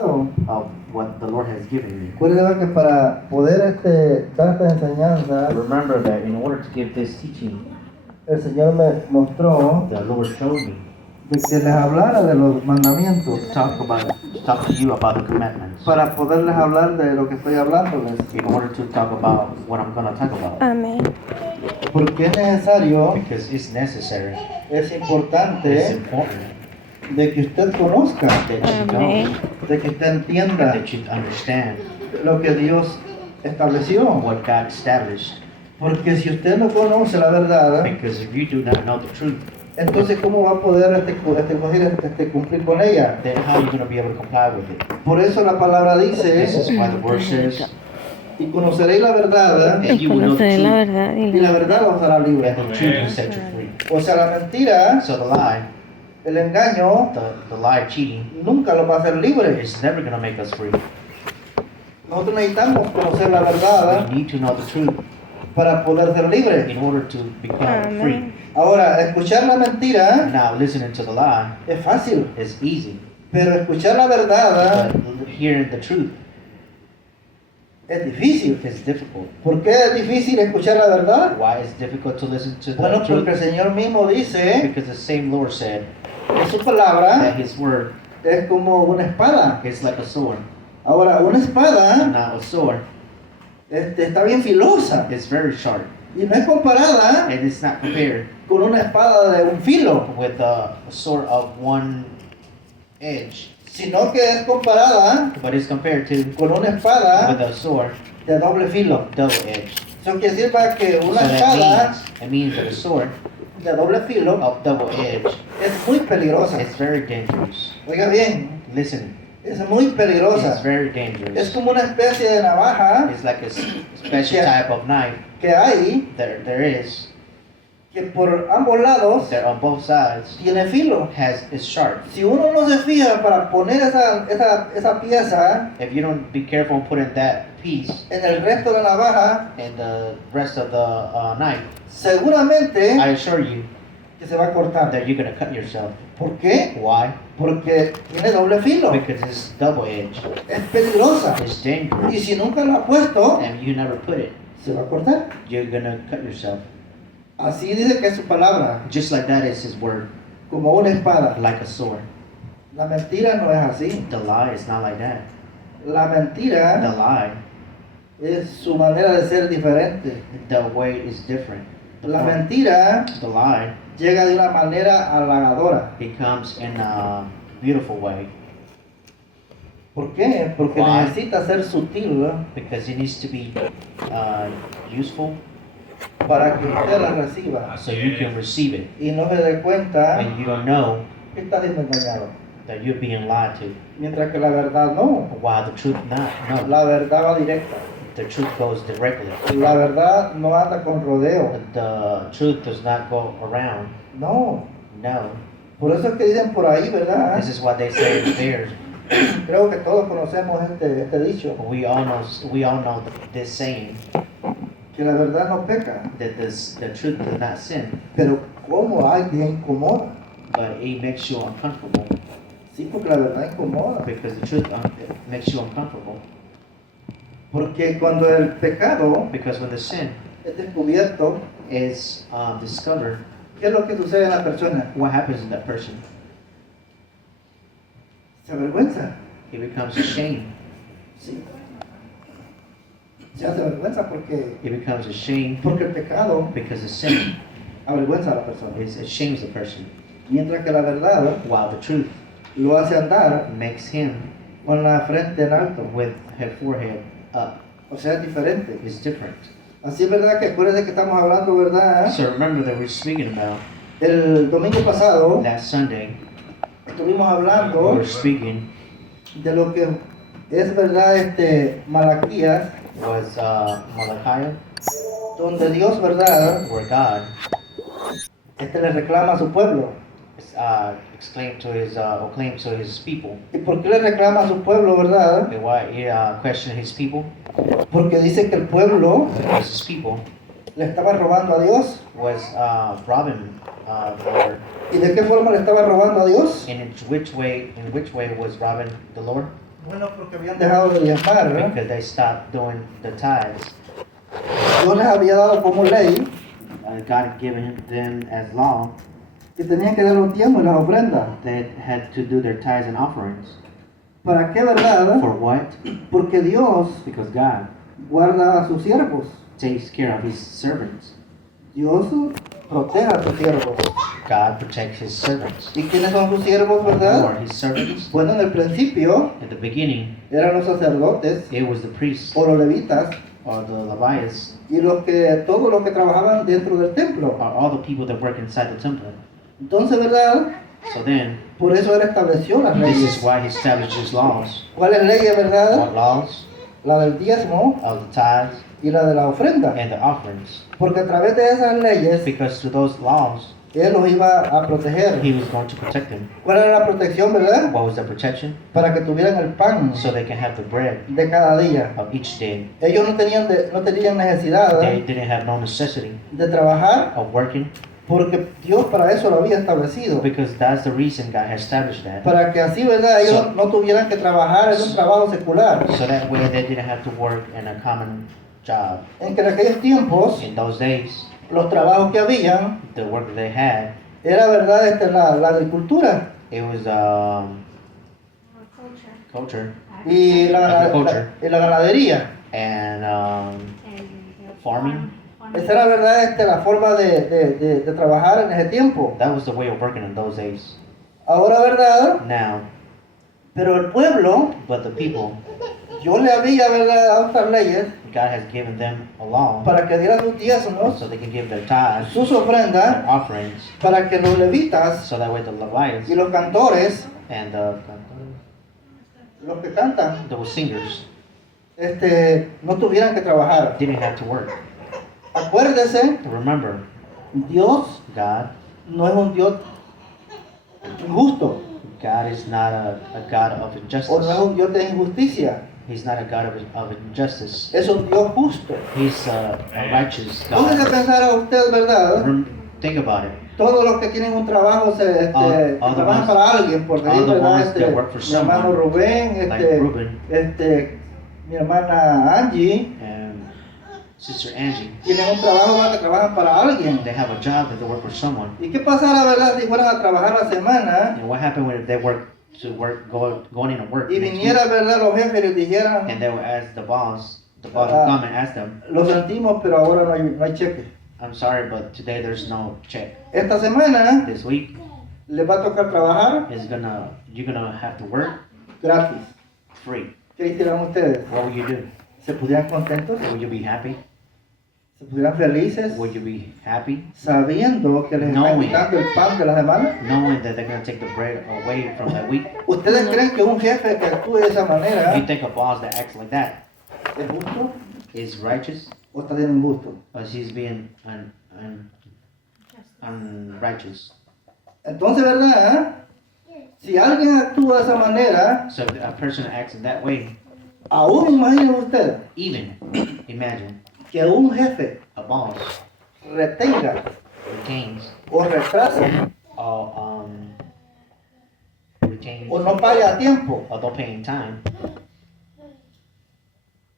of what the Lord has given me. Recuerda que para poder dar esta enseñanza, Remember that in order to give this teaching, el Señor me mostró the Lord showed me de que les hablara de los mandamientos to talk to you about the commandments. para poderles hablar de lo que estoy hablándoles. In order to talk about what I'm going to talk about. Amén. Porque es necesario, Because it's necessary, es it's importante important de que usted conozca, that you Amén. know, de que usted entienda that you understand lo que Dios estableció. what God established. Porque si usted no conoce la verdad, Because if you do not know the truth, entonces ¿cómo va a poder cumplir con ella? then how are you going to be able to comply with it? Por eso la palabra This dice, is why the word says, y conoceréis la verdad, and you will know the Conoceré la truth, verdad y la verdad los hará libres. and the truth will set you free. O sea, la mentira, So the lie, el engaño, the lie of cheating, nunca los va a hacer libres. is never going to make us free. Nosotros necesitamos conocer la verdad We need to know the truth para poder ser libres. in order to become free. Amén. Ahora, escuchar la mentira Now, listening to the lie es fácil, is easy, pero escuchar la verdad but hearing the truth es difícil. is difficult. ¿Por qué es difícil escuchar la verdad? Why is it difficult to listen to Bueno, the porque el truth? Señor mismo dice Because the same Lord said que su palabra that His word es como una espada. is like a sword. Ahora, una espada Now, a sword está bien filosa is very sharp, y no es comparada and it's not compared con una espada de un filo, with a sword of one edge, sino que es comparada but it's compared to con una with espada a sword de doble filo. double edge. Eso quiere decir para que So una that espada means that a sword de doble filo of double edge es muy peligrosa. is very dangerous. Oiga bien, Listen, es muy it's peligrosa. very Es dangerous. como una especie de navaja It's like a special type of knife que hay there is que por ambos lados that on both sides tiene filo. is sharp. Si uno no se fija para poner esa pieza If you don't be careful in putting that piece en el resto de la navaja, in the rest of the knife, seguramente I assure you que se va a cortar. that you're gonna cut yourself. ¿Por qué? Why? Porque tiene doble filo. Because it's double edged. Es peligrosa. It's dangerous. Y si nunca lo ha puesto, And you never put it, se va a cortar. you're gonna cut yourself. Así dice que es su palabra, Just like that is His word, como una espada. like a sword. La mentira no es así. The lie is not like that. La The mentira lie, es su manera de ser diferente. the way is different. La mentira The lie llega de una manera halagadora. becomes in a beautiful way ¿Por qué? Porque Why? necesita ser sutil, ¿no? because it needs to be useful Para que usted la reciba so you can receive it y no se dé cuenta and you don't know que está siendo engañado. that you're being lied to. Mientras que la verdad no. While the truth not, no, La verdad va directa. the truth goes directly. La verdad no anda con rodeo. The truth does not go around. No. No, Por eso es que dicen por ahí, ¿verdad? this is what they say in theirs. Creo que todos conocemos este dicho, We all know this saying que la verdad no peca. that the truth does not sin, Pero ¿cómo hay que incomoda? but it makes you uncomfortable Sí, porque la verdad incomoda. because the truth makes you uncomfortable. Porque cuando el pecado Because when the sin es descubierto, is discovered, ¿qué es lo que sucede en la persona? what happens in that person? Se avergüenza. He becomes ashamed. Sí. Se hace vergüenza porque Porque el pecado because the sin avergüenza a la persona. it shames the person, Mientras que la verdad while the truth lo hace andar makes him con la frente en alto. with his forehead up. O sea, es diferente. It's different. Así es verdad que acuérdense que estamos hablando, ¿verdad? So remember that we're speaking about El domingo pasado last Sunday. estuvimos We hablando were speaking de lo que es verdad Malaquías, was Malachi, donde Dios, ¿verdad? where God Le reclama a su pueblo. exclaimed to his or claimed to his people. ¿Y por qué le reclama a su pueblo, verdad? And why he questioned his people? Porque dice que el pueblo Because his people le estaba robando a Dios. was robbing the Lord. ¿Y de qué forma le estaba robando a Dios? And in which way was robbing the Lord? Bueno, porque habían dejado de diezmar, ¿verdad? because they stopped doing the tithes. Dios les había dado como ley God had given them as law, que tenían que dar los diezmos y las ofrendas. they had to do their tithes and offerings. ¿Para qué, verdad? For what? Porque Dios Because God guarda a sus siervos. takes care of his servants. Dios protege a sus siervos. God protects his servants. ¿Y quiénes son sus siervos, Who verdad? are his servants? Bueno, en el principio At the beginning, eran los sacerdotes it was the priests o los levitas or the Levites, y todos los que trabajaban dentro del templo. or all the people that work inside the temple. Entonces, ¿verdad? So then, Por eso él estableció las this leyes. is why he established his laws. ¿Cuáles leyes, verdad? What laws? La del diezmo Of the tithes y la de la ofrenda. and the offerings. Porque a través de esas leyes Because through those laws, él los iba a proteger. he was going to protect them. ¿Cuál era la protección, verdad? What was the protection? Para que tuvieran el pan So they can have the bread de cada día. of each day. Ellos no tenían necesidad, They ¿verdad?, didn't have no necessity de trabajar of working, porque Dios para eso lo había establecido. because that's the reason God has established that. Para que así, ¿verdad?, ellos So- no tuvieran que trabajar en un trabajo secular. So that way they didn't have to work in a common job. En que en aquellos tiempos In those days, los trabajos que habían the work that they had, era, ¿verdad?, la agricultura it was culture y Agriculture. y la ganadería. and farming. Esa era, ¿verdad?, la forma de trabajar en ese tiempo. That was the way of working in those days. Ahora, ¿verdad? Now, Pero el pueblo, but the people, Dios le había, ¿verdad?, dado estas leyes God has given them a law para que dieran sus diezmos, so they can give their tithes sus ofrendas, and offerings, para que los levitas so that way the Levites y los cantores, and los que cantan, the singers no tuvieran que trabajar. didn't have to work. Acuérdese, Remember, Dios God no es un Dios injusto, God is not a God of o no es injustice. un Dios de injusticia, He's not a God of injustice. es un Dios justo. He's a righteous Póngase a God. pensar a usted, ¿verdad? Think about it. Todos los que tienen un trabajo All the trabajan ones- para alguien, por all decir, the ¿verdad? ones that work for Mi hermano someone, Rubén, like Reuben mi hermana Angie, and Sister Angie. tienen un trabajo, ¿verdad?, que trabajan para alguien. They have a job that they work for someone. ¿Y qué pasará, verdad, si fueran a trabajar la semana And what happened when if they going in to work y next week, viniera, verdad, los jefes y les dijeran, and they will ask the boss would come and ask them, lo sentimos, pero ahora no hay cheque? I'm sorry, but today there's no check. Esta semana This week les va a tocar trabajar you're gonna have to work gratis. free. ¿Qué hicieran ustedes? What will you do? ¿Se pudieran contentos? Will you be happy? ¿Se pudieran felices? Will you be happy Sabiendo que les están Knowing. quitando el pan de la semana. knowing that they're gonna take the bread away from that week? ¿Ustedes creen que un jefe que actúe de esa manera You think a boss that acts like that es justo is righteous, o está bien injusto? or he's being unrighteous? Entonces, ¿verdad? Si alguien actúa de esa manera, So if a person acts in that way, aún imaginen ustedes even imagine que un jefe a boss retenga retains o retrase or retains o no pague a tiempo or don't pay in time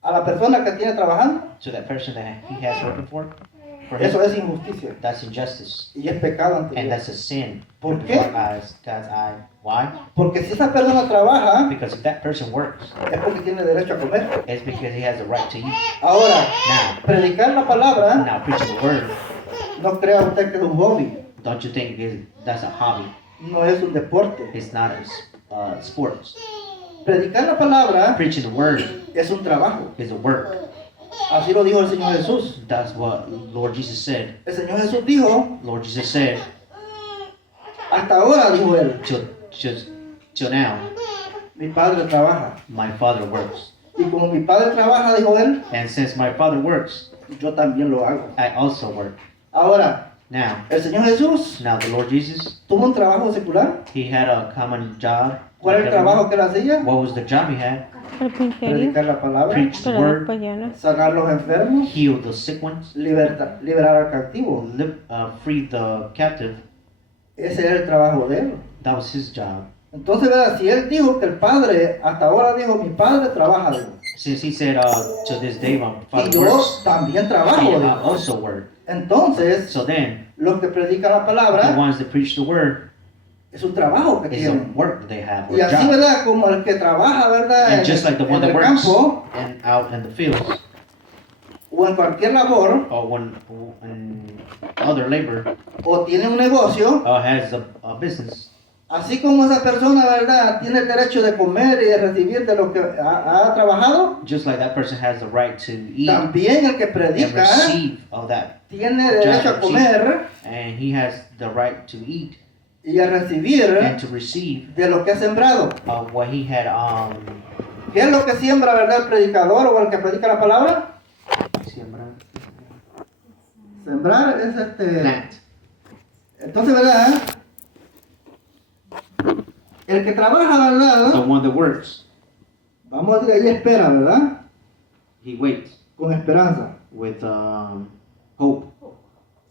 a la persona que tiene trabajando. to that person that he has working for him. Eso es injusticia That's injustice, y es pecado ante and Dios. that's a sin ¿Por in qué? God's eye. Why? Porque si esa persona trabaja, Because if that person works, es porque tiene derecho a comer. it's because he has the right to eat. Ahora, Now, predicar la palabra, now preaching the word, no crea usted que es un hobby, don't you think that's a hobby? no es un deporte. It's not a sports. Predicar la palabra Preaching the word es un trabajo. is a work. Así lo dijo el Señor Jesús. That's what Lord Jesus said. El Señor Jesús dijo, Lord Jesus said, hasta ahora, dijo él, till now, mi Padre trabaja. my Father works. Y como mi Padre trabaja, dijo él, And since my Father works, yo también lo hago. I also work. Ahora, Now, el Señor Jesús the Lord Jesus, tuvo un trabajo secular. he had a common job. ¿Cuál era el trabajo que él hacía? What was the job he had? Carpintería, Predicar la palabra, Preach the para las word, payanas, sanar los enfermos, heal the sick ones, liberar al cautivo. free the captive. Ese era el trabajo de él. That was his job. Entonces, ¿verdad? Si él dijo que el padre, hasta ahora dijo, mi padre trabaja, dijo. Since he said, to this day, my Y father yo works, también trabajo, and I dijo. also work. Entonces, So then, los que predican la the palabra ones that preach the word es un trabajo que is a tienen. work they have, or Y a así, job. ¿verdad? Como el que trabaja, ¿verdad? And just like the one En that el works campo and out in the fields, o en cualquier labor, or when other labor, o tiene un negocio, has a business, así como esa persona, ¿verdad? Tiene el derecho de comer y de recibir de lo que ha trabajado, just like that person has the right to eat también el que and predica receive of that, tiene derecho a comer and he has the right to eat y a recibir and to receive de lo que ha sembrado. of what he had ¿Qué es lo que siembra, verdad, el predicador o el que predica la palabra? Sembrar es plant. Entonces, ¿verdad? El que trabaja, The ¿verdad? one that works, Vamos a decir, ahí espera, ¿verdad? he waits Con esperanza. with hope.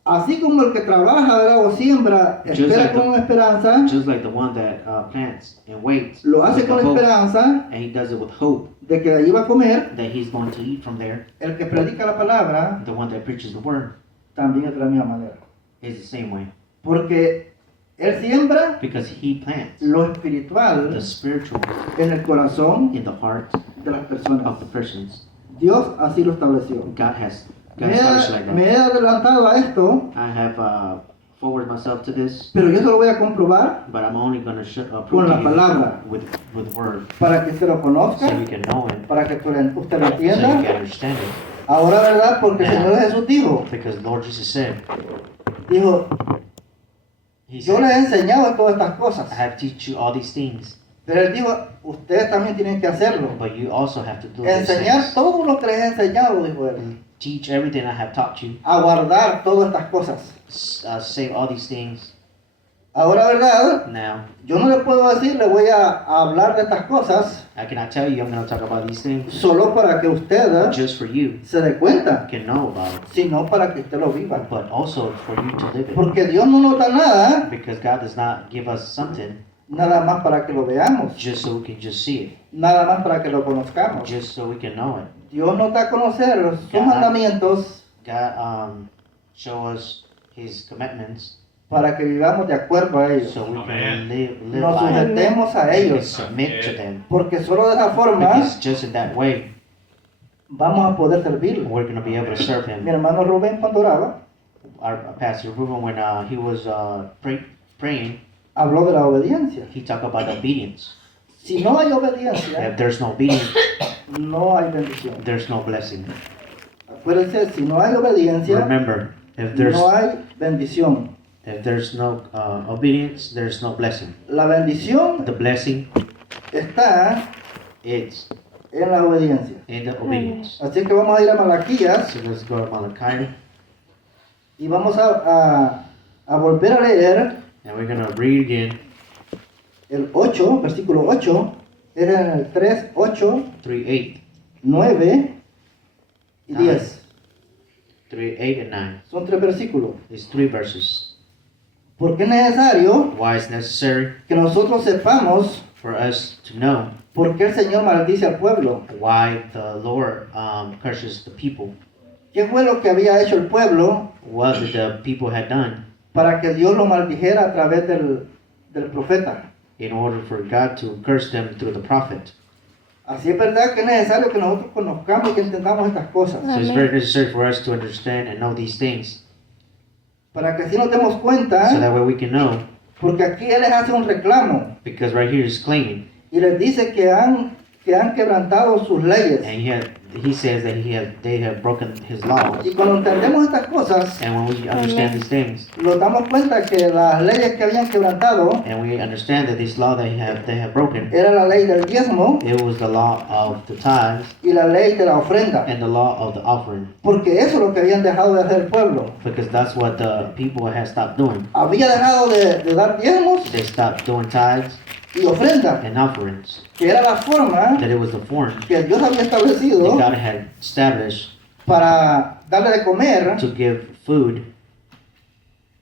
Así como el que trabaja, ¿verdad? O siembra, Just espera like the- con esperanza, Just like the one that plants and waits lo hace with con the hope, esperanza and he does it with hope de que de allí va a comer, that he's going to eat from there. el que predica la palabra The one that preaches the word también es de la misma manera. is the same way, Porque él siembra because he plants lo the espiritual spiritual en el corazón in the heart de las of personas. the persons. Dios así lo estableció. God established like Me that. he adelantado a esto, I have forwarded myself to this, pero yo se lo voy a comprobar but I'm only going to con prove la to you palabra with word, para que usted lo so conozca, you can know it, para que usted lo so you entienda. can understand it. Ahora, ¿verdad? Porque el Señor Jesús Because Lord Jesus said, dijo, He yo les he said, enseñado todas estas cosas. I have teach you all these things, Pero él dijo, ustedes también tienen que hacerlo. but you also have to do these Enseñar things. todo lo que les he enseñado, dijo él. Teach everything I have taught you. A guardar todas estas cosas. Say all these things. Ahora, ¿verdad? Now, Yo no le puedo decir, le voy a hablar de estas cosas I cannot tell you I'm going to talk about these things solo para que usted just for you se dé cuenta, can know about it, sino para que usted lo viva. but also for you to live it. Porque Dios no nos da nada, Because God does not give us something nada más para que lo veamos, just so we can just see it, nada más para que lo conozcamos. just so we can know it. Dios nos da a conocer sus God. mandamientos God show us His commandments para que vivamos de acuerdo a ellos. so we Amen. can live Nos by it. sujetemos a We ellos. submit to them. Porque solo de esa forma Because just in that way, vamos a poder servirlo. we're going to be able to serve Mi Him. hermano Rubén cuando oraba, Our Pastor Ruben, when he was praying, habló de la obediencia. he talked about obedience. Si no hay obediencia, If there's no obedience, no hay bendición. there's no blessing. Acuérdense, si no hay obediencia, Remember, if there's no hay bendición. no obedience, there's no blessing. La bendición The blessing está is en la obediencia. in the obedience. Así que vamos a ir a Malaquías So let's go to Malachi, y vamos a volver a leer and we're going to read again el 8, versículo 8, era en el 3, 8, 3:8, 9 y 10. 3:8 and 9. Son 3 versículos. It's 3 verses. Porque es necesario Why it's necessary que nosotros sepamos for us to know por qué el Señor maldice al pueblo. why the Lord curses the people. ¿Qué fue lo que había hecho el pueblo What did the people had done para que Dios lo maldijera a través del profeta? in order for God to curse them through the prophet? Así es verdad que es necesario que nosotros conozcamos y que entendamos estas cosas. So it's very necessary for us to understand and know these things, Para que así nos demos so cuenta, that way we can know. porque aquí Él les hace un reclamo Because right here is claiming, y les dice que han quebrantado sus leyes. and he says that they have broken his laws. Y cuando entendemos estas cosas, And when we understand these things, nos damos cuenta que las leyes que habían quebrantado and we understand that this law they have broken, era la ley del diezmo it was the law of the tithes y la ley de la ofrenda. and the law of the offering. Porque eso es lo que habían dejado de hacer el pueblo. Because that's what the people had stopped doing. Había dejado de dar diezmos They stopped doing tithes y ofrendas, and offerings. que era la forma That it was the form que Dios había that establecido God had established para darle de comer to give food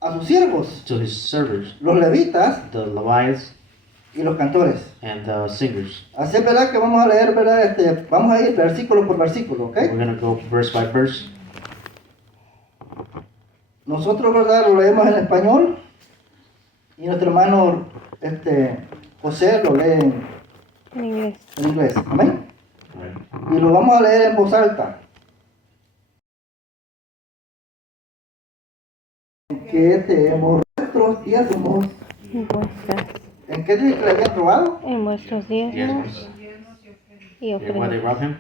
a sus siervos, to his servers, los levitas, the Levites, y los cantores. and the singers. Así es verdad que vamos a leer, ¿verdad? Vamos a ir versículo por versículo, ¿ok? We're going to go verse by verse. Nosotros, ¿verdad? Lo leemos en español y nuestro hermano José lo lee En inglés. en inglés. Amén. Right. Y lo vamos a leer en voz alta. Que en vuestros diezmos, ¿en qué dice que le habían robado? En vuestros diezmos Yes. y Yeah, why they ofrendas. rob him?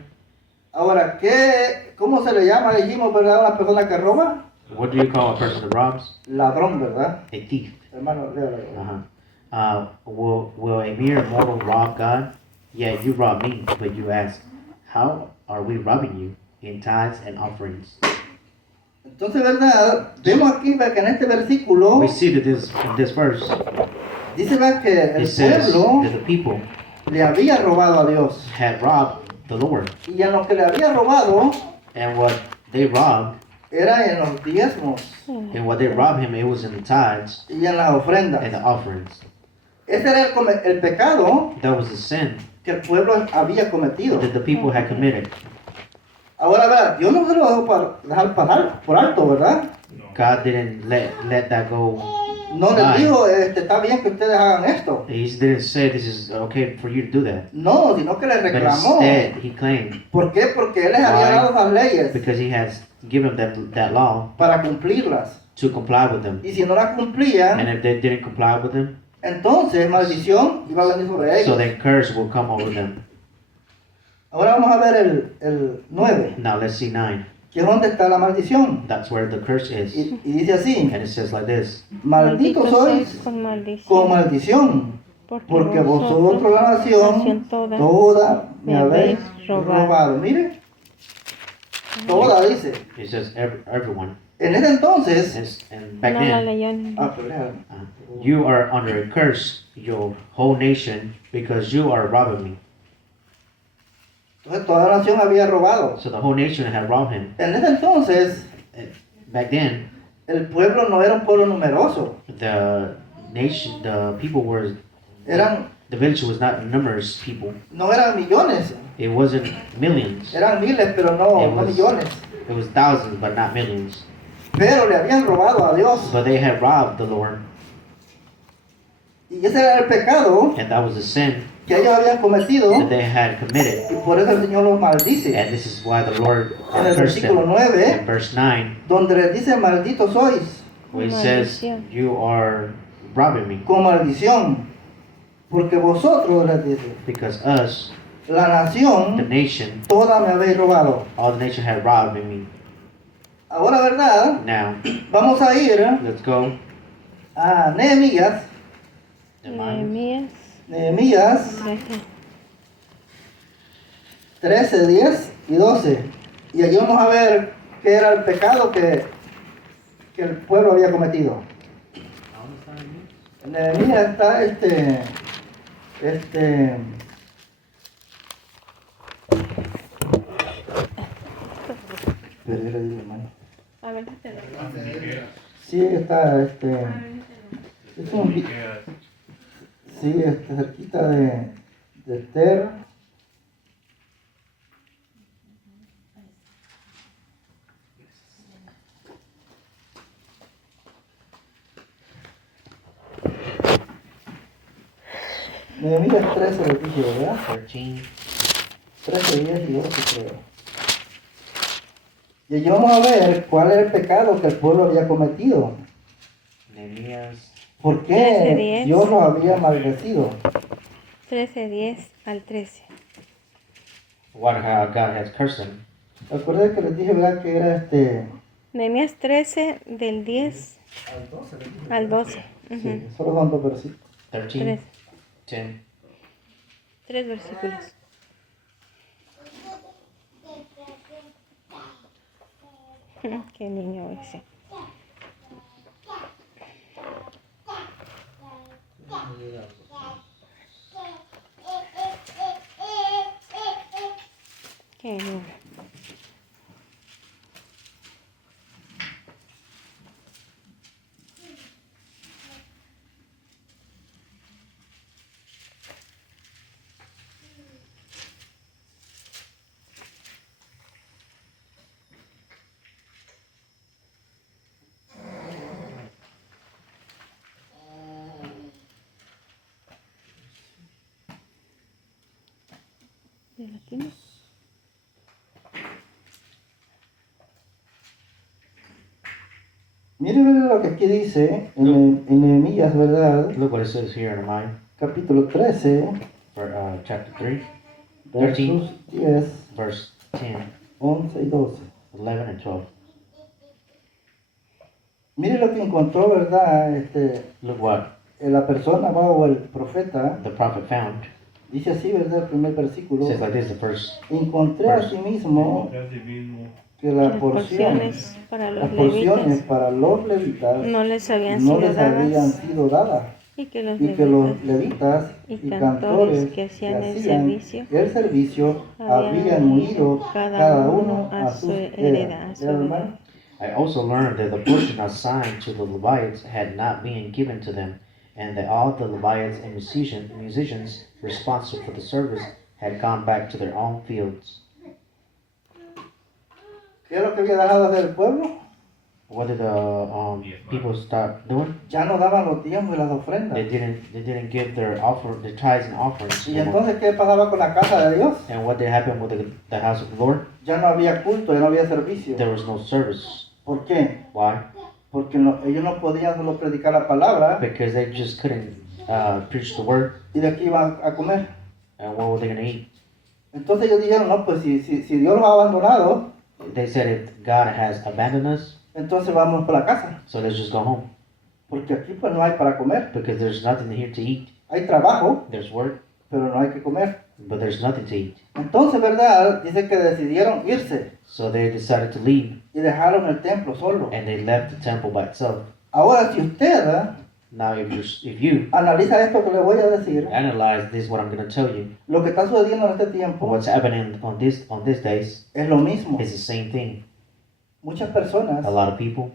Ahora, ¿cómo se le llama? Dijimos, ¿verdad? A una persona que roba. What do you call a person that robs? Ladrón, ¿verdad? A thief. Hermano, léalo. Will a mere mortal rob God? Yeah, you rob me, but you ask, how are we robbing you? In tithes and offerings. Entonces, ¿verdad? Vemos aquí ¿verdad? Que en este versículo We see that in this verse, dice ¿verdad? Que el it says pueblo that the people le había robado a Dios. had robbed the Lord. Y en lo que le había robado And what they robbed, era en los diezmos and what they robbed him, it was in the tithes y en las ofrendas. and the offerings. Ese era el pecado That was the sin que el pueblo había cometido. that the people had committed. Ahora, ¿verdad? Dios no se lo dejó dejar pasar por alto, ¿verdad? God didn't let that go. No les dijo, está bien que ustedes hagan esto. He didn't say this is okay for you to do that. No, sino que les But reclamó. instead, he claimed ¿Por qué? Porque Él les había Why? dado esas leyes because he has given them that law para cumplirlas. to comply with them. Y si no las cumplían, And if they didn't comply with them, entonces maldición iba a venir sobre so ellos. then curse will come over them. Ahora vamos a ver el 9, Now let's see 9. que es donde está la maldición. That's where the curse is. Y dice así, And it says like this. malditos sois con maldición. con maldición, porque vosotros la nación toda me habéis robado. Mire, toda dice. It says everyone. En ese entonces, And back No la then, leyó en inglés. you are under a curse, your whole nation, because you are robbing me. entonces toda la nación había robado. So the whole nation had robbed him. En ese entonces, Back then, el pueblo no era un pueblo numeroso. the people were, Eran, the village was not numerous people. no eran millones, It wasn't millions. eran miles, pero no, It no was- millones. It was thousands, but not millions. Pero le habían robado a Dios. But they had robbed the Lord, Y ese era el pecado and that was a sin que ellos habían cometido. that they had committed. Y por eso el Señor los maldice. And this is why the Lord En el cursed versículo them. 9, In verse 9, donde les dice malditos sois, where it says, Maldición. you are robbing me, con maldición. Porque vosotros, les dice, because us, la the nación, nation, toda me habéis robado. all the nation had robbed me. Ahora, ¿verdad? Now, Vamos a ir let's go. a Nehemías. Nehemías Nehemías 13, 10 y 12. Y allí vamos a ver qué era el pecado que el pueblo había cometido. En Nehemías está Perdí el hermano. A ver, te lo Sí, está es un sí, está cerquita de Esther. Nehemías 13 le dije, ¿verdad? 13. 13, 10 y 12 creo. Y allí vamos a ver cuál era el pecado que el pueblo había cometido. Nehemias. ¿Por 13, qué 10. Dios los había maldecido? 13, 10 al 13. What how God has cursed them. Recuerden que les dije, ¿verdad? Que era Nehemías 13 del 10 al 12. les dije. al 12. Sí, solo son dos versículos. 13, 3. 10. 3 versículos. Qué niño ese. Qué niño. ¿De la tiene? Miren lo que aquí dice en Nehemías, ¿verdad? Look what it says here in Nehemiah, Capítulo 13, chapter 3, versos 10, verse 10, 11 y 12. 11, and 12. Miren lo que encontró, ¿verdad? Look what La persona o el profeta. the prophet found. Dice así, ¿verdad? El primer It versículo. says like this, the first. Encontré asimismo que Las las porciones porciones para los levitas para los levitas no les habían no sido les habían dadas sido dadas, y que los y que los levitas levitas y y cantores cantores que que hacían el hacían el servicio habían habían huido cada uno a a su sus heredad, a su heredas. heredad. I also learned that the portion assigned to the Levites had not been given to them, and that all the Levites and musicians responsible for the service had gone back to their own fields. ¿Qué es lo que había dejado del pueblo? What did the people start doing? Ya no daban los diezmos y las ofrendas. They didn't give their tithes and offerings. Y entonces, ¿qué pasaba con la casa de Dios? And what did happen with the house of the Lord? Ya no había culto, ya no había servicio. There was no service. ¿Por qué? Why? Porque ellos no podían solo predicar la palabra Because they just couldn't preach the word. y de aquí iban a comer. And what were they going to eat? Entonces ellos dijeron, no, pues si Dios los ha abandonado, They said if God has abandoned us, entonces vamos por la casa. so let's just go home. Porque aquí pues no hay para comer. Because there's nothing here to eat. Hay trabajo, There's work, pero no hay que comer. but there's nothing to eat. Entonces, ¿verdad? Dice que decidieron irse So they decided to leave, y dejaron el templo solo. and they left the temple by itself. Ahora, si usted Now, if you analiza esto que le voy a decir, analyze this, what I'm going to tell you, lo que está sucediendo en este tiempo what's happening on these days es lo mismo. is the same thing. Muchas personas A lot of people,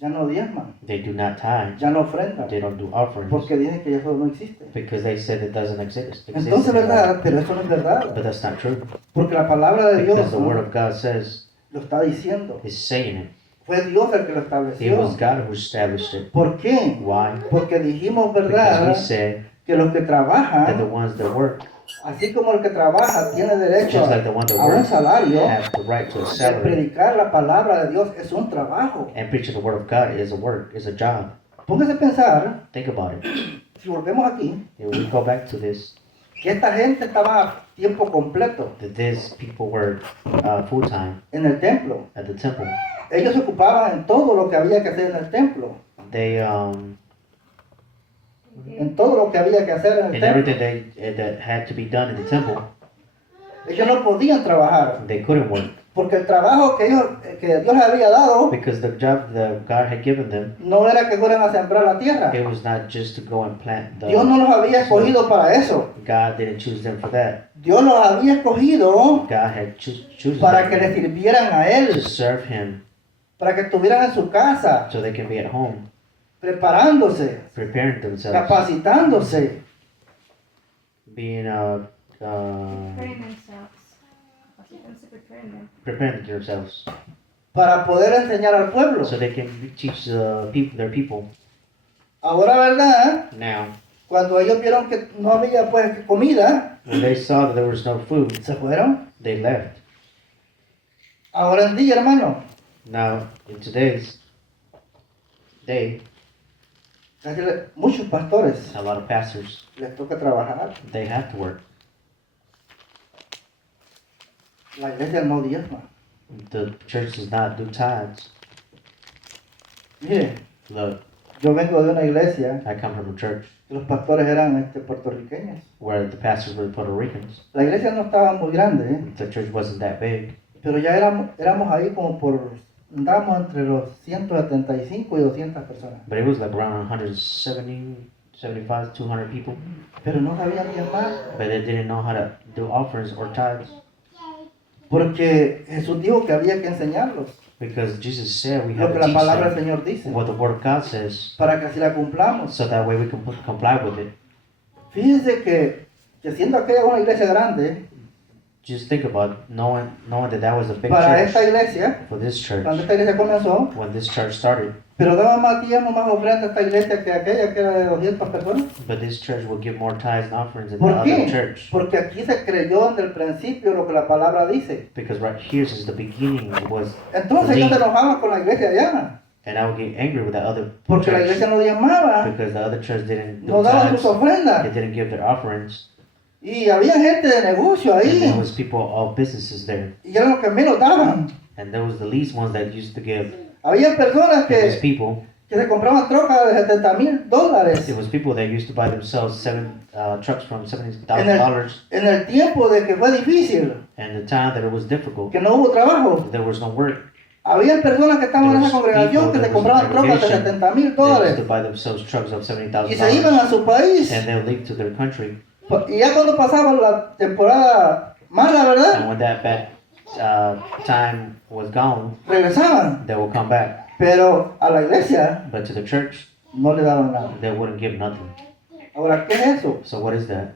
ya no diezman, they do not tithe, ya no ofrendan, they don't do offerings, porque dicen que eso no existe. because they said it doesn't exist Entonces, anymore. ¿verdad? Pero eso no es verdad. But that's not true, Porque la palabra de because Dios the word of God says, lo está diciendo. is saying it. Fue Dios el que lo It estableció. was God who established it. ¿Por qué? Why? Porque dijimos, Because ¿verdad? we said Que los que that the trabajan, ones that work, así como el que trabaja tiene derecho just like the one that a un works, salario, have the right to a el salary. predicar la palabra de Dios es un trabajo. And preaching the word of God is a work, is a job. Póngase a pensar, Think about it. si volvemos aquí, If we go back to this, que esta gente estaba a tiempo completo that these people were full time en el templo. at the temple. Ellos se ocupaban en todo lo que había que hacer en el templo. They En todo lo que había que hacer en el in templo. everything that had to be done in the temple, Ellos no podían trabajar. they couldn't work Porque el trabajo que Dios les había dado because the job that God had given them, no era que fueran a sembrar la tierra. it was not just to go and plant the. Dios no los había escogido para eso. God didn't choose them for that. Dios los había escogido God had chosen para que them le sirvieran a to Él, serve Him, para que estuvieran en su casa, so they can be at home, preparándose, preparing themselves, capacitándose, being Preparing themselves. Capacitándose, preparing them. preparing themselves, para poder enseñar al pueblo. so they can teach the people, their people. Ahora, ¿verdad? Now, Cuando ellos vieron que no había pues comida, when they saw that there was no food, se fueron. they left. Ahora en día, hermano, Now, in today's day, muchos pastores a lot of pastors, les toca trabajar. they have to work. La iglesia no diezma. The church does not do tithes. Mire, Look, yo vengo de una iglesia I come from a church que los pastores eran puertorriqueños. where the pastors were Puerto Ricans. La iglesia no estaba muy grande, The church wasn't that big, pero ya éramos ahí como andábamos entre los 175 y 200 personas. but it was like around 170, 75, 200 people. Pero no sabían diezmar, But they didn't know how to do offerings or tithes porque Jesús dijo que había que enseñarlos. because Jesus said we Lo have que to la teach palabra del them Señor dice, what the Word of God says, para que así la cumplamos. so that way we can comply with it. Fíjense que siendo aquella una iglesia grande, just think about knowing that was a big para church esta iglesia, for this church. cuando esta iglesia comenzó, When this church started, pero daba más diezmos, más ofrendas a esta iglesia que aquella que era de 200 personas. but this church will give more tithes and offerings than the ¿Por other qué? church. Porque aquí se creyó desde el principio lo que la palabra dice. Because right here, since the beginning, it was Entonces ellos se enojaban con la iglesia allá, and I would get angry with the other porque la church iglesia no diezmaba, because the other church didn't do no daba tithes, sus ofrendas. they didn't give their offerings, Y había gente de negocio and ahí, there was people of businesses there, y eran los que menos daban. and there was the least ones that used to give. Había personas And these que people, se compraban trocas de $70,000 it was people that used to buy themselves trucks from $70,000, en el tiempo de que fue difícil, and the time that it was difficult, que no hubo trabajo. there was no work. Había personas que estaban en esa There was congregación que people, se there was a compraban trocas de congregation $70,000 They used to buy themselves trucks of y se iban $70,000, a su país. and they'll leave to their country. Y ya cuando pasaba la temporada mala, ¿verdad? And when that bad time was gone, Regresaban. they will come back. Pero a la iglesia But to the church, no le daban nada. they wouldn't give nothing. Ahora, ¿qué es eso? So what is that?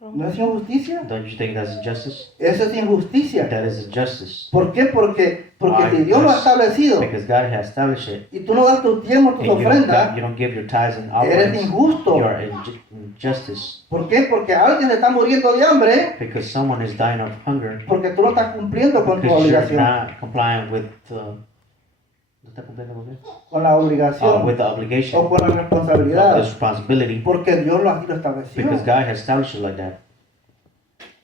¿No es injusticia? Don't you think that's injustice? Eso es injusticia. That is injustice. ¿Por qué? Porque Why? si Dios lo ha establecido Because God has established it, y tú no das tus diezmos, tus and ofrendas, you don't give your tithes and eres offerings, injusto. you are injustice. ¿Por qué? Porque alguien se está muriendo de hambre Because someone is dying of hunger porque tú no estás cumpliendo con tu because you're obligación. not complying with the Con la obligación with the o obligation, con la of responsabilidad. this responsibility, Porque Dios lo así lo estableció. because God has established it like that.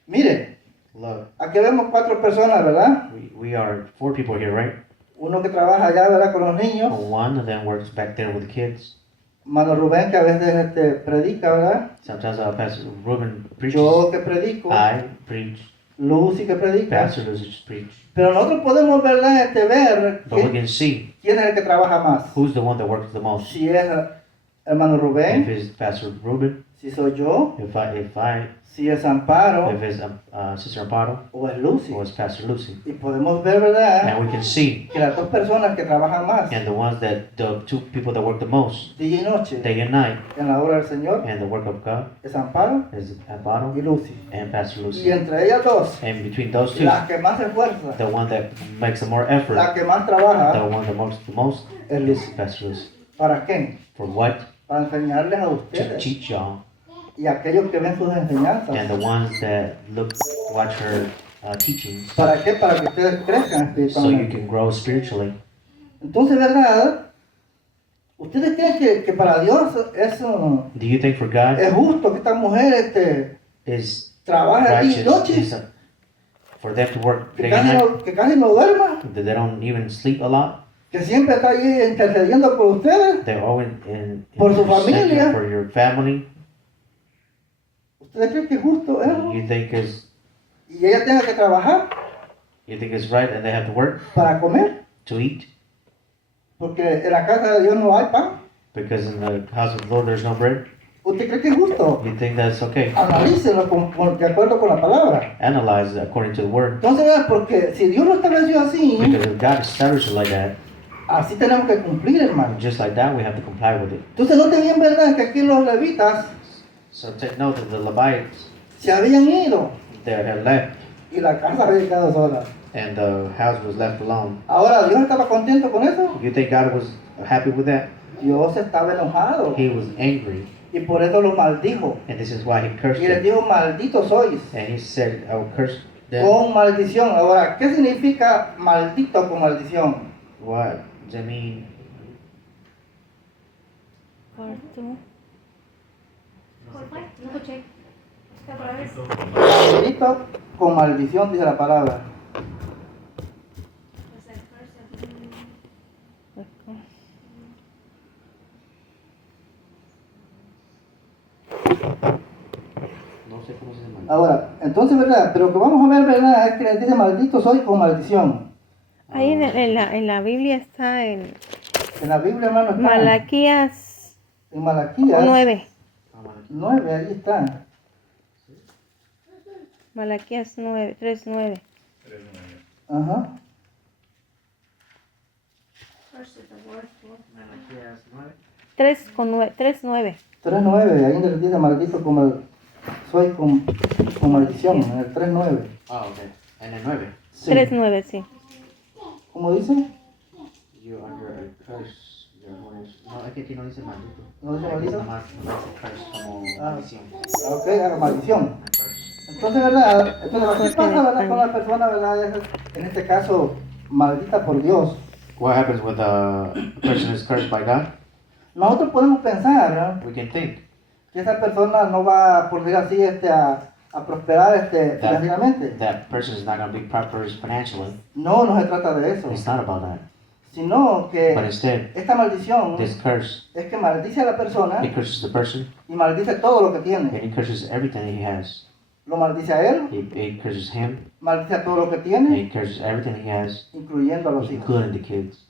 Mire, Look, aquí vemos 4 personas, ¿verdad? we are 4 people here, right? Uno que trabaja allá, ¿verdad? Con los niños. One of them works back there with the kids. Mano Rubén, que a veces predica, ¿verdad? Sometimes Pastor Ruben preaches. Yo que predico. I preach. Lucy que predica. Pastor Lucius preach. Pero nosotros podemos, ¿verdad? Ver But we can see quién es el que trabaja más. who's the one that works the most. Si es hermano If Rubén, it's Pastor Ruben, si soy yo, si es Amparo if it's Sister Amparo, o es Lucy. or it's Pastor Lucy. Y podemos ver, ¿verdad? And we can see, Que las 2 personas que trabajan más, and the ones that, the 2 people that work the most, día y noche, day and night, en la obra del Señor, and the work of God, es Amparo is Amparo y Lucy. and Pastor Y Lucy. entre ellas dos, And between those 2, la que más se esfuerza, the one that makes the more effort, la que más the trabaja, one that works the most, es is Lucy. Pastor Lucy. ¿Para qué? For what? Para enseñarles a To ustedes teach y'all, y a aquellos que ven sus enseñanzas. and the ones that watch her teachings, ¿Para qué? Para que ustedes crezcan so you espiritualmente. can grow spiritually. Entonces, ¿verdad? ¿Ustedes creen que para Dios Do you think for God es justo que esta mujer is trabaje día y righteous noche? for them to work Que day and casi, night, no, que casi no duerma, that they don't even sleep a lot? que siempre está ahí intercediendo por ustedes. They're always in Por su intercession familia. for your family. ¿Ustedes creen que es justo eso? You think Y ella tenga que trabajar it's right, and they have to work para comer, to eat, porque en la casa de Dios no hay pan. because in the house of the Lord there's no bread. ¿Usted cree que es justo? You think that's okay? Analícelo de acuerdo con la palabra. Analyze it according to the word, Entonces, ¿verdad? Porque si Dios lo estableció así, because if God established it like that, así tenemos que cumplir, hermano. just like that, we have to comply with it. Entonces, noten bien, ¿verdad? Que aquí los levitas So take note that the Levites, se habían ido they had left, y la casa había quedado sola. and the house was left alone. Ahora, ¿Dios estaba contento con eso? You think God was happy with that? Dios estaba enojado He was angry, y por eso los maldijo. and this is why he cursed Y les them. dijo, malditos sois, And he said, I will curse them. con maldición. Ahora, ¿qué significa maldito con maldición? What does it mean? Corto. No escuché. Está otra vez. Maldito con maldición, dice la palabra. No sé cómo se llama. Ahora, entonces, ¿verdad? Pero lo que vamos a ver, ¿verdad? Es que les dice, maldito soy con maldición. Ahí en la Biblia está en En la Biblia, hermano, está Malaquías en Malaquías 9. 9, ahí está. Malaquías 9, 3:9. Ajá. First is the word for 3:9. 3:9, ahí donde dice maldito con soy con maldición, en el 3.9. Oh, okay. En el 9. Sí. 3:9, sí. ¿Cómo dice? You're under a curse. No, es que aquí no dice maldito. ¿No dice Aquí maldito? nomás dice curse como Ah. maldición. Ok, la maldición. A curse. Entonces, ¿verdad? Entonces, ¿qué Porque pasa, en verdad, con la España. persona, verdad? En este caso, maldita por Dios. What happens with a person is cursed by God? Nosotros podemos pensar, ¿no?, We can think que esa persona no va, por decir así, a prosperar financieramente. that person is not going to be prosperous financially. No, no se trata de eso. It's not about that. Sino But que instead, esta maldición this curse, es que maldice a la persona it curses the person y maldice todo lo que and tiene. it curses everything that he has. Lo maldice a él, It curses him maldice a todo lo que and tiene, it curses everything he has, incluyendo a los hijos. including the kids.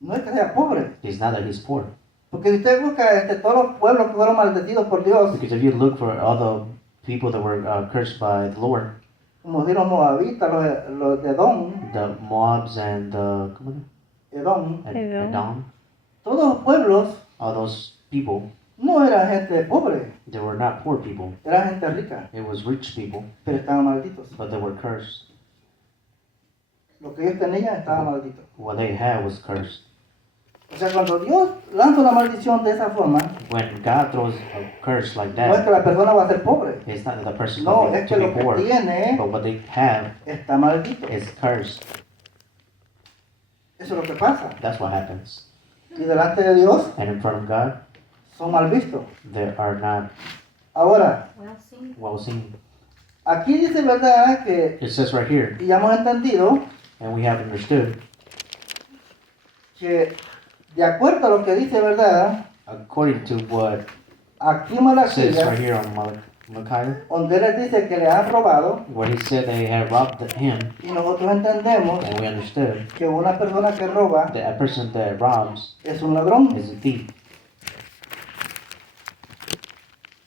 No es que sea pobre, It's not that he's poor. porque si usted busca todos los pueblos que fueron maldecidos por Dios, Because if you look for all the people that were cursed by the Lord, como si los moabitas, los de Edom, the Moabs and the Edom, Edom, todos los pueblos all those people, no eran gente pobre, they were not poor people. eran gente rica, It was rich people, pero estaban malditos. but they were cursed. Lo que ellos tenían estaba maldito. What they had was cursed. O sea, cuando Dios lanza una maldición de esa forma, When God throws a curse like no es that, que la persona va a ser pobre, it's not that the person no, is es que to lo be que poor, tiene but what they have está maldito. is cursed. Eso es lo que pasa. That's what happens. Y delante de Dios And in front of God, son mal vistos. they are not Ahora, Well seen. well seen. aquí dice, ¿verdad?, que, It says right here, y ya hemos entendido, and we have understood, que de acuerdo a lo que dice, ¿verdad?, according to what aquí it says Malaquías, right here on Micaiah, donde les dice que le han robado, where he said they had robbed him, y nosotros entendemos and we understood que una persona que roba that a person that robs es un ladrón. is a thief.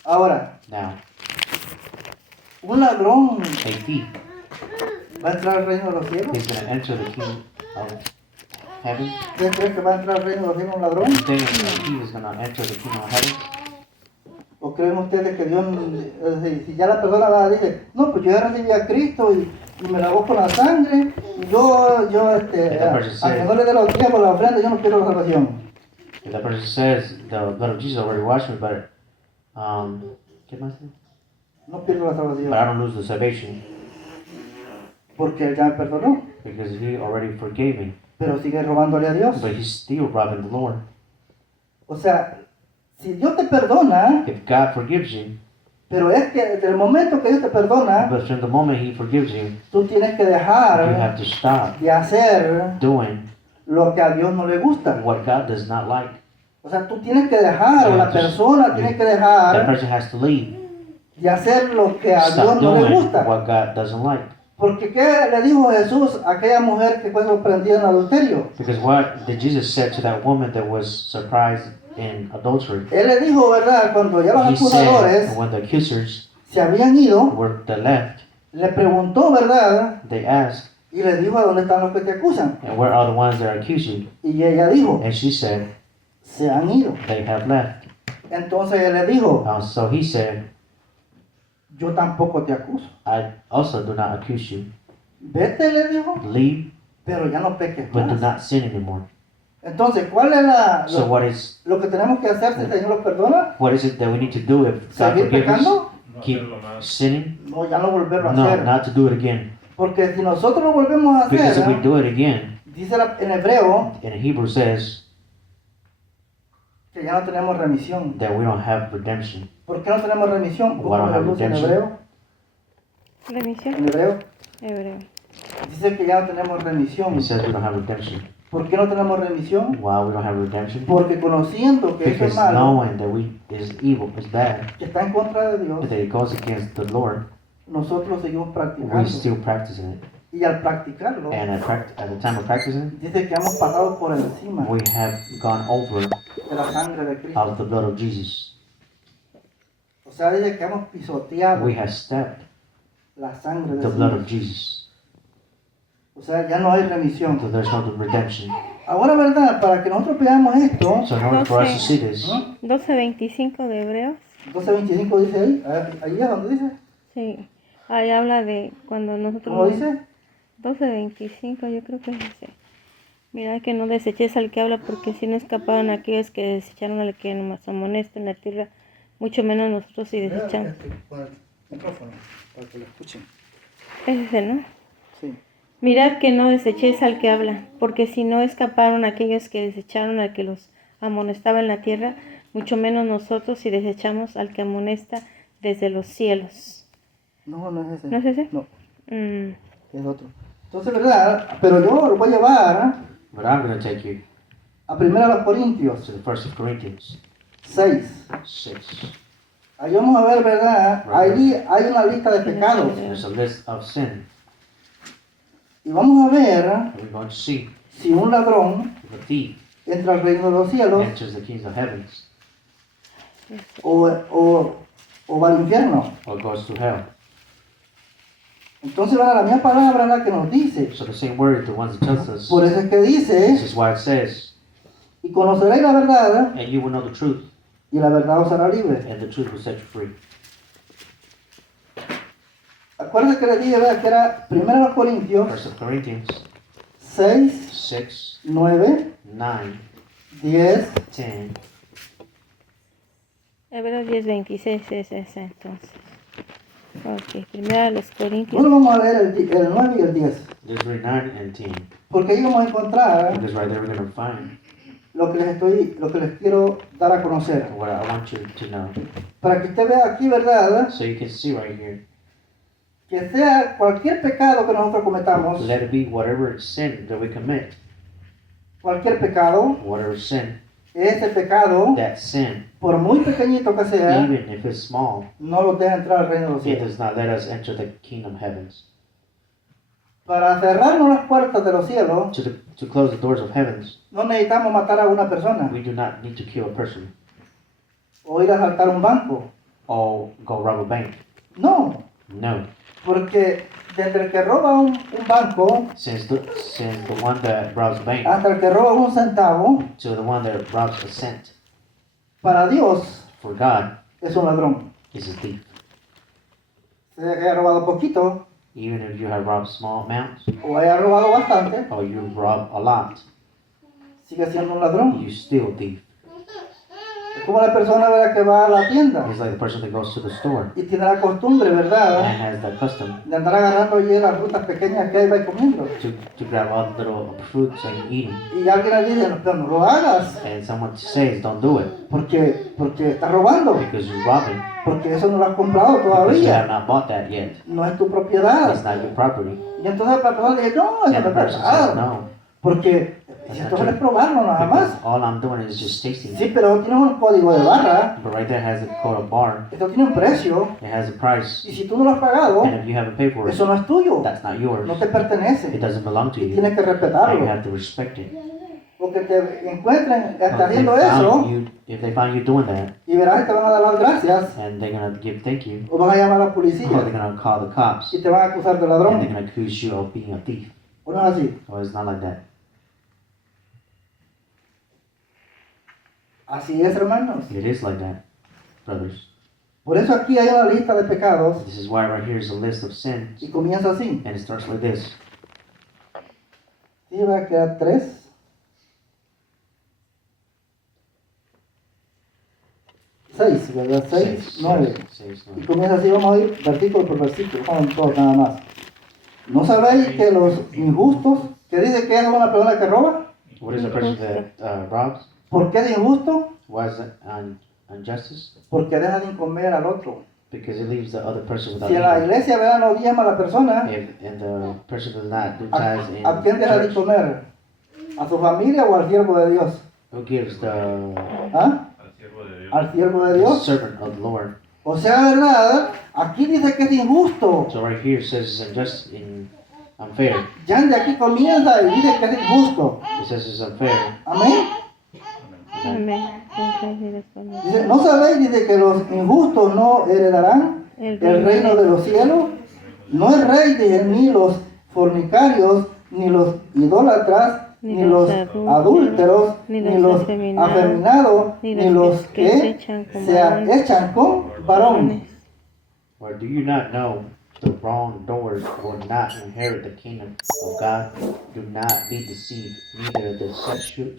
Ahora, Now, un ladrón a thief va a entrar al reino de los cielos. is going to enter the kingdom of heaven. ¿Usted cree que va a entrar al reino de los cielos un ladrón? You think a thief is going to enter the kingdom of heaven? ¿O creen ustedes que Dios, si ya la persona va a decir, no, pues yo ya recibí a Cristo y me lavó con la sangre, y yo a que no le dé los días por la ofrenda, yo no quiero la salvación? If that person says the blood of Jesus already washed me, but ¿qué más? No pierdo la But I salvación, don't lose the salvation porque Él ya me perdonó, because He already forgave me. pero sigue robándole a Dios. But He's still robbing the Lord. O sea, si Dios te perdona, If God forgives you, pero es que desde el momento que Dios te perdona, but from the moment He forgives you, tú tienes que you dejar have to stop de hacer doing lo que a Dios no le gusta. what God does not like. O sea, tú tienes que dejar, o la persona tiene que That dejar person has to leave. de hacer lo que a Dios Stop no le doing gusta. what God doesn't like. Porque ¿qué le dijo Jesús a aquella mujer que fue sorprendida en adulterio? Because what did Jesus say to that woman that was surprised in adultery? Él le dijo, ¿verdad? Cuando ya los He acusadores said when the accusers se habían ido, were the left, le preguntó, ¿verdad? they asked, Y le dijo, ¿a dónde están los que te acusan? and where are the ones that accuse you? Y ella dijo, And she said, se han ido. they have left. Entonces él le dijo, So he said, yo tampoco te acuso. I also do not accuse you. Vete, le dijo, Leave, pero ya no peques but do más. not sin anymore. Entonces, ¿cuál es So lo que tenemos que hacer si el Señor los perdona? what is it that we need to do if God ¿Seguir forgives us? pecando? Keep sinning? No, ya no volverlo a No, hacer. not to do it again. Porque si nosotros lo volvemos a Because if we hacer, do it again, dice en hebreo and Hebrew says que ya no tenemos remisión. that we don't have redemption. ¿Por qué no tenemos remisión? Why Busca don't la have luz en redemption? hebreo. Remisión. En hebreo Hebreo. dice que ya no tenemos remisión. It says we don't have redemption. ¿Por qué no tenemos remisión? Why we don't have redemption? Porque conociendo que eso es Because malo, knowing that we is evil, is bad, que está en contra de Dios, that it goes against the Lord, nosotros seguimos we practicando. still practicing it. Y al practicarlo, And at the time of practicing it, dice que hemos pasado por encima we have gone over de la sangre de Cristo. of the blood of Jesus. O sea, dice que hemos pisoteado We have stepped la sangre de the blood Cristo. of Jesus. O sea, ya no hay remisión. So there's no redemption. Ahora, ¿verdad? Para que nosotros veamos esto, So in order for us to see this, ¿no? 12:25 de Hebreos. 12:25 dice ahí, ahí es donde dice. Sí. Ahí habla de cuando nosotros... ¿Cómo dice? 12:25, yo creo que dice. Mira que no deseches al que habla, porque si no escaparon aquellos que desecharon al que nos amonesta en la tierra, mucho menos nosotros si desechamos. Con el micrófono, para que lo escuchen. Es ese, ¿no? Sí. Mirad que no desechéis al que habla, porque si no escaparon aquellos que desecharon al que los amonestaba en la tierra, mucho menos nosotros si desechamos al que amonesta desde los cielos. No, no es ese. ¿No es ese? No, Mm, es otro. Entonces, ¿verdad? Pero yo lo voy a llevar But I'm going to take you a 1 Corintios to the 1st of Corinthians 6. 6. Ahí vamos a ver, ¿verdad? Ahí hay una lista de pecados. There's a list of sin. Y vamos a ver And we're going to see si un ladrón if a thief entra al reino de los cielos enters the kingdom of heavens o va al infierno. or goes to hell. Entonces, ¿verdad? La misma palabra es la que nos dice. So the same word, the ones that tells us, Por eso es que this dice, is why it says, y conoceréis la verdad, and you will know the truth, y la verdad os hará libre. and the truth will set you free. Acuérdense que les dije, ¿verdad? Que era 1 Corintios 1st of Corinthians 6, 6, 9, 9, 10, 10. Hebreos 10:26 es ese entonces. Ok, primero a los Corintios. Bueno, vamos a leer el 9 y el 10. Just read 9 and 10. Porque ahí vamos a encontrar Because right there we're going to find lo que les quiero dar a conocer. what I want you to know. Para que usted vea aquí, ¿verdad? So you can see right here, Que sea cualquier pecado que nosotros cometamos, let it be whatever sin that we commit, cualquier pecado, whatever sin, ese pecado, that sin, por muy pequeñito que sea, even if it's small, no lo deja entrar al reino de los it cielos. does not let us enter the kingdom heavens. Para cerrarnos las puertas de los cielos, To close the doors of heavens, no necesitamos matar a una persona we do not need to kill a person o ir a asaltar un banco. or go rob a bank. No, No, porque desde el que roba un banco since the one that robs a bank hasta el que roba un centavo, to the one that robs a cent, para Dios for God es un ladrón. is a thief. Sea que haya robado poquito Even if you have robbed small amounts o haya robado bastante, or you rob a lot, sigue siendo un ladrón. you still thief. Es como la persona, ¿verdad?, que va a la tienda It's like the person that goes to the store y tiene la costumbre, ¿verdad?, and has the custom de andar agarrando allí las frutas pequeñas que ahí va comiendo. to grab all the little fruits and eat them. Y alguien le dice, no, pero no lo hagas, And someone says, don't do it porque estás robando, because you're robbing, porque eso no lo has comprado because you have todavía, not bought that yet. no es tu propiedad. It's not your property. Y entonces la persona dice, no, eso And no the es person says, pecado, no, porque si esto es probarlo nada más. because all I'm doing is just tasting Sí, it. pero tiene un código de barra, But right there has the code of bar, esto tiene un precio, it has a price, y si tú no lo has pagado, and if you haven't paid for it, eso no es tuyo, that's not yours. no te It pertenece, doesn't belong to y you. tienes que And you respetarlo. have to respect it. Porque te encuentren But haciendo eso, if they find you doing that, y verás que te van a dar las gracias, and they're gonna give thank you, o van a llamar a la or policía, they're gonna call the cops, y te van a acusar de and they're ladrón, gonna accuse you of being a thief. o no es así. Or it's not like that. Así es, hermanos. It is like that, brothers. Por eso aquí hay una lista de pecados, This is why right here is a list of sins, y comienza así. and it starts like this. Sí, va a quedar 3. 6, ¿verdad? 6, 9. Six, Y nine. comienza así, vamos a ir versículo por versículo, con todos nada más. ¿No sabéis que los injustos, que dice que es una persona que roba? What is a person that robs? ¿Por qué es injusto? Why is it injustice? Porque deja de comer al otro. Because it leaves the other person without Si en la eating. iglesia, ¿verdad?, no diezma a la persona, And the person does not do ¿a, tithes in a quién deja de church, comer? ¿A su familia o al siervo de Dios? who gives the ¿Ah? Al siervo de Dios. servant of the Lord? O sea, ¿verdad? Aquí dice que es injusto. So right here it says it's unfair. Ya de aquí comienza y dice que es injusto. It says it's unfair. Amén. Amén. Entonces, y después, Dice, ¿no sabéis? Dice que los injustos no heredarán el reino de los cielos. No es rey, dice, ni los fornicarios, ni los idólatras, ni los adúlteros, ni los afeminados, ni los que se echan con varones. Or do you not know the wrongdoers will not inherit the kingdom of God? Do not be deceived, neither the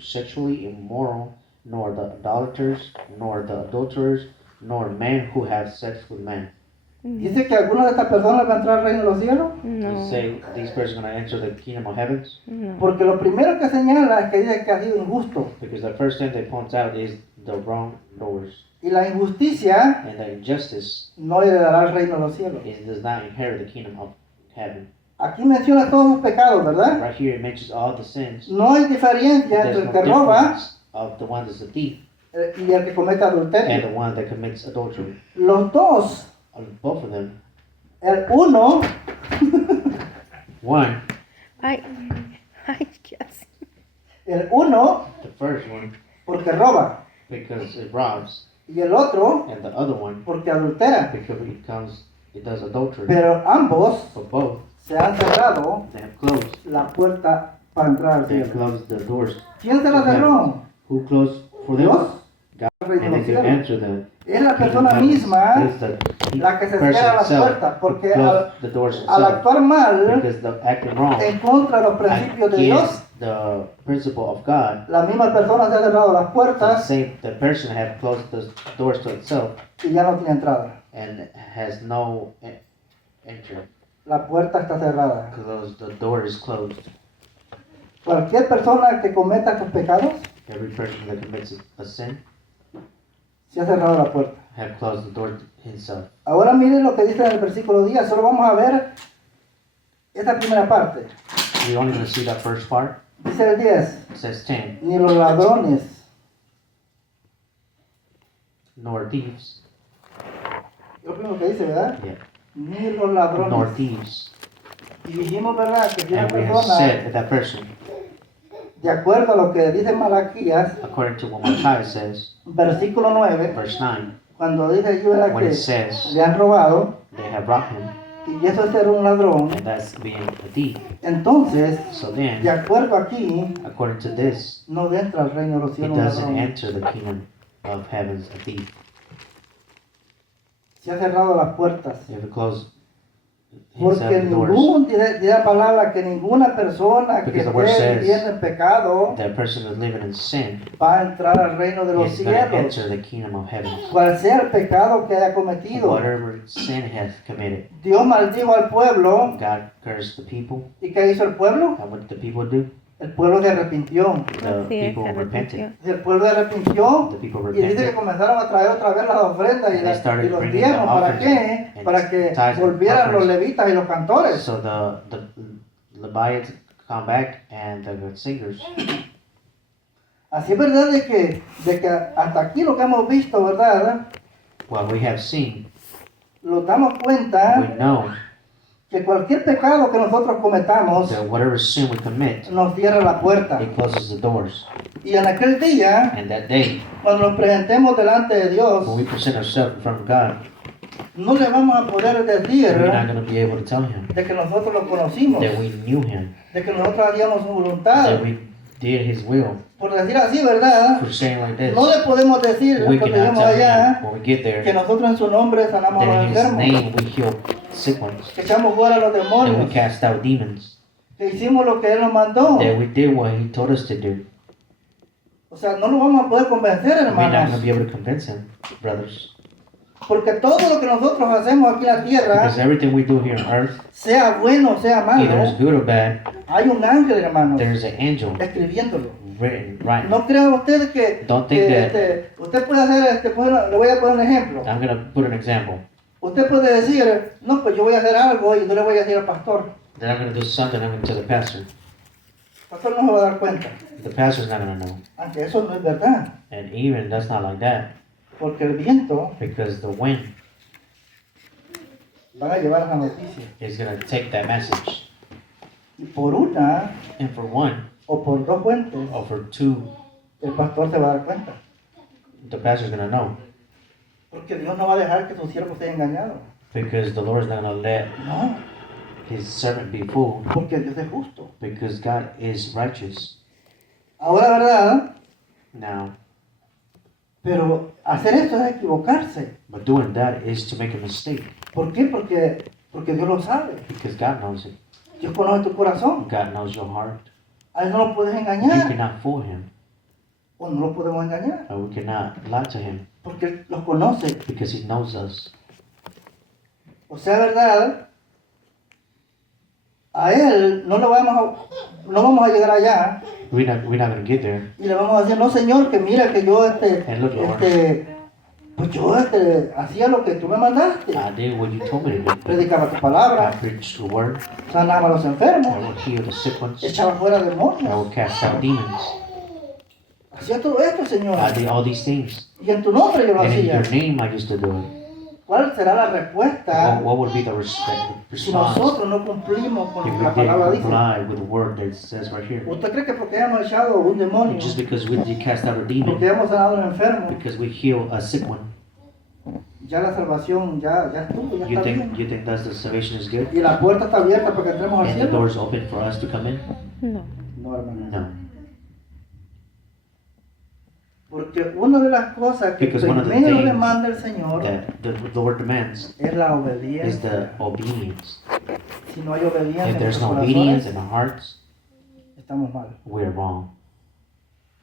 sexually immoral, nor the idolaters, nor the adulterers, nor men who have sex with men. Dice que alguna de estas personas va a entrar al reino de los cielos. You No, say these persons are going to enter the kingdom of heavens? no. Porque lo primero que señala es que dice que ha sido injusto. Because the first thing they point out is the wrongdoers. Y la injusticia And the injustice no heredará el reino de los cielos. does not inherit the kingdom of heaven. Aquí menciona todos los pecados, ¿verdad? Right here it mentions all the sins. No hay diferencia There's entre el no que roba difference of the one that's a thief y el que comete and adulterio. the one that commits adultery. Los dos, Both of them. el uno One, Ay, ay, ¿qué hace? el uno the first one, porque roba because it robs, y el otro and the other one porque adultera. because it does adultery. Pero ambos But both, se han cerrado they have closed. la puerta para entrar al They have cielo. closed the doors. ¿Quién se la cerró? Who closed for them? Dios. God. El reino And de they los can cielos. enter the Es la kingdom persona of heaven. misma It is the la que se person cierra las itself puertas, who porque closed the doors al itself. actuar mal Because the acting wrong en contra de los principios de Dios, against the principle of God, la misma persona se ha cerrado las puertas the person have closed the doors to itself y ya no tiene entrada. and has no entry. La puerta está cerrada. Closed, the door is closed. Cualquier persona que cometa estos pecados Every person that commits a sin se ha cerrado la puerta. have closed the door himself. Ahora miren lo que dice en el versículo 10. Solo vamos a ver esta primera parte. We're only going to see that first part. Dice el 10. It says 10, Ni los ladrones, nor thieves, es lo primero que dice, ¿verdad? yeah, Ni los nor ladrones. thieves. Y dijimos, ¿verdad? Que si una And we have persona, said that that person, de acuerdo a lo que dice Malaquías, according to what Malachi says, versículo 9, verse 9, cuando dice allí, ¿verdad? when Que it says le han robado, they have robbed him, y eso es ser un ladrón, and that's being a thief. entonces, So de then, acuerdo aquí, according to this, no entra al reino de los he cielos un doesn't ladrón. enter the kingdom of heavens a thief. Se ha cerrado las puertas. He have closed himself Porque the doors. dice la palabra que ninguna persona que Because the word esté says viviendo en pecado That person who's living in sin va a entrar al reino de los is going to cielos. enter the kingdom of heaven. Cual sea el pecado que haya cometido. Whatever sin has committed, Dios maldijo al pueblo. God cursed the people. ¿Y qué hizo el pueblo? And what did the people do? El pueblo se arrepintió. The Así es, people se repented. arrepintió. El pueblo se arrepintió. The people Y dice que repented. comenzaron a traer otra vez las ofrendas y, And they started y los bringing diezmos. the ¿Para offerings qué? and Para que tithes and volvieran los offerings. levitas y los cantores. So the Levites come back and the singers. Así es verdad de que hasta aquí lo que hemos visto, ¿verdad? What we have seen, Nos damos cuenta we know que cualquier pecado que nosotros cometamos that whatever sin we commit, nos cierra la puerta. it closes the doors. Y en aquel día, And that day, cuando nos presentemos delante de Dios, when we present ourselves in front of God, no le vamos a poder decir we're not going to be able to tell Him de que nosotros lo conocimos, that we knew Him, de que nosotros hacíamos su voluntad. that we did His will. Por decir así, ¿verdad? For saying like this, No le podemos decir we cuando cannot lleguemos tell allá Him when we get que there nosotros en su nombre sanamos a that los in His enfermos, name we heal sick ones, que echamos fuera a los that we demonios, cast out demons, que hicimos lo que Él nos mandó. that we did what He told us to do. O sea, no lo vamos a poder convencer, We're not going hermanos. to be able to convince Him, brothers, Porque todo lo que nosotros hacemos aquí en la tierra, because everything we do here on earth, sea bueno o sea either malo, is good or bad, hay un ángel, hermano, there's an angel escribiéndolo. written right. No crean ustedes que, Don't think that- usted puede hacer, le voy a poner un ejemplo. I'm going to put an example. Usted puede decir, no, pues yo voy a hacer algo y no le voy a decir al pastor. Then I'm going to do something, I'm going to tell the pastor. El pastor no se va a dar cuenta. The pastor's not going to know. Aunque eso no es verdad. And even that's not like that, Porque el viento because the wind va a llevar esa noticia. is going to take that message. Y por una And for one, o por dos fuentes, or for two, el pastor se va a dar cuenta. the pastor's going to know. Porque Dios no va a dejar que su siervo sea engañado. Because the Lord's not going to let No, His servant be fooled. porque Dios es justo. Because God is righteous. Ahora, ¿verdad? Now, Pero hacer esto es equivocarse. but doing that is to make a mistake ¿Por qué? Porque Dios lo sabe. because God knows it. Dios conoce tu corazón. God knows your heart. A Él no lo puedes You engañar. cannot fool Him, O no lo podemos engañar. or we cannot lie to Him Porque Él los conoce. because He knows us. O sea, ¿verdad? A Él no vamos a llegar allá We're not going to get there. y le vamos a decir, no, Señor, que mira que yo And look, Lord, pues yo hacía lo que tú me mandaste. I did what you told me to do. Predicaba tu I palabra, preached the word. sanaba a los I enfermos, will heal the sick ones. echaba fuera I demonios. will cast out demons. Hacía todo esto, Señor. I did all these things. Y en tu nombre yo lo And in hacía. your name I used to do it. ¿Cuál será la respuesta What would be the si response nosotros no cumplimos con if lo we que la palabra didn't dice? comply with the word that it says right here? ¿Usted cree que porque hemos echado un demonio, Just because we did cast out a porque demon, hemos sanado a un enfermo, because we heal a sick one, ya la salvación ya estuvo, ya está bien? you think that the salvation is good? Y la puerta está abierta para que entremos al And the cielo. door is open for us to come in? No. No, hermano. No. Porque una de las cosas que Because one of the primero things demanda el Señor That the Lord demands es la is obediencia. the obedience. Si no hay obediencia If en there's nuestros no obedience corazones, in our hearts, estamos mal. we're wrong.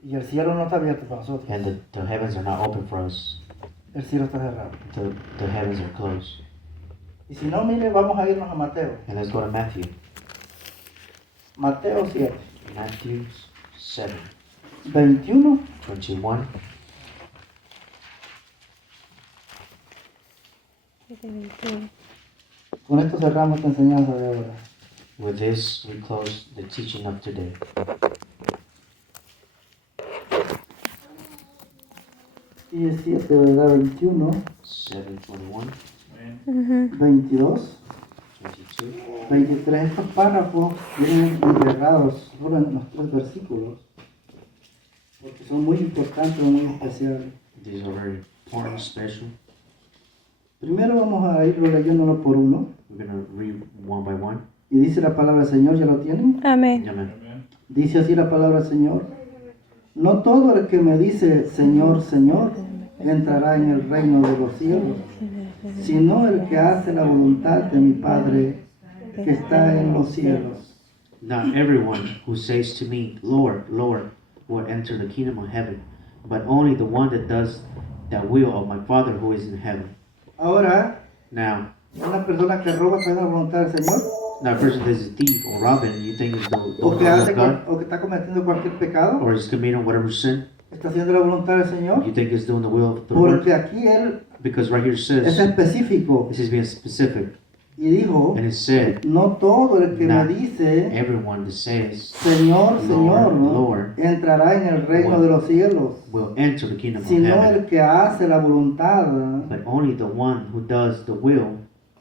Y el cielo no está abierto para nosotros. And the heavens are not open for us. El cielo está cerrado. The heavens are closed. Y si no, mire, vamos a irnos a Mateo. And let's go to Matthew. Mateo 7, Matthew 7, 21 21. Con esto cerramos esta enseñanza de ahora. With this, we close the teaching of today. Y el 7, ¿verdad? 21, 7:21, 22, 22. 23. Estos párrafos vienen enterrados solo en los 3 versículos. Porque son muy importantes, muy especiales. These are very important, special. Primero vamos a irlo leyéndolo por uno. We're going to read one by one. Y dice la palabra del Señor, ¿ya lo tienen? Amén. Amen. Dice así la palabra del Señor. No todo el que me dice Señor, Señor, entrará en el reino de los cielos, sino el que hace la voluntad de mi Padre que está en los cielos. Not everyone who says to me, Lord, Lord, will enter the kingdom of heaven, but only the one that does the will of my Father who is in heaven. Ahora, Now, una persona que roba puede hacer la voluntad del Señor, that person that is a thief or robbing, you think is the o que, will of God, o que está cometiendo cualquier pecado, or is committing whatever sin, está haciendo la voluntad del Señor, you think is doing the will of the Lord? porque aquí Él Because right here it es says, específico this is being specific, y dijo, and it said, no todo el que me Not dice everyone that says Señor, Señor, Lord, entrará en el reino de los cielos, will enter the kingdom of sino heaven, el que hace la voluntad but only the one who does the will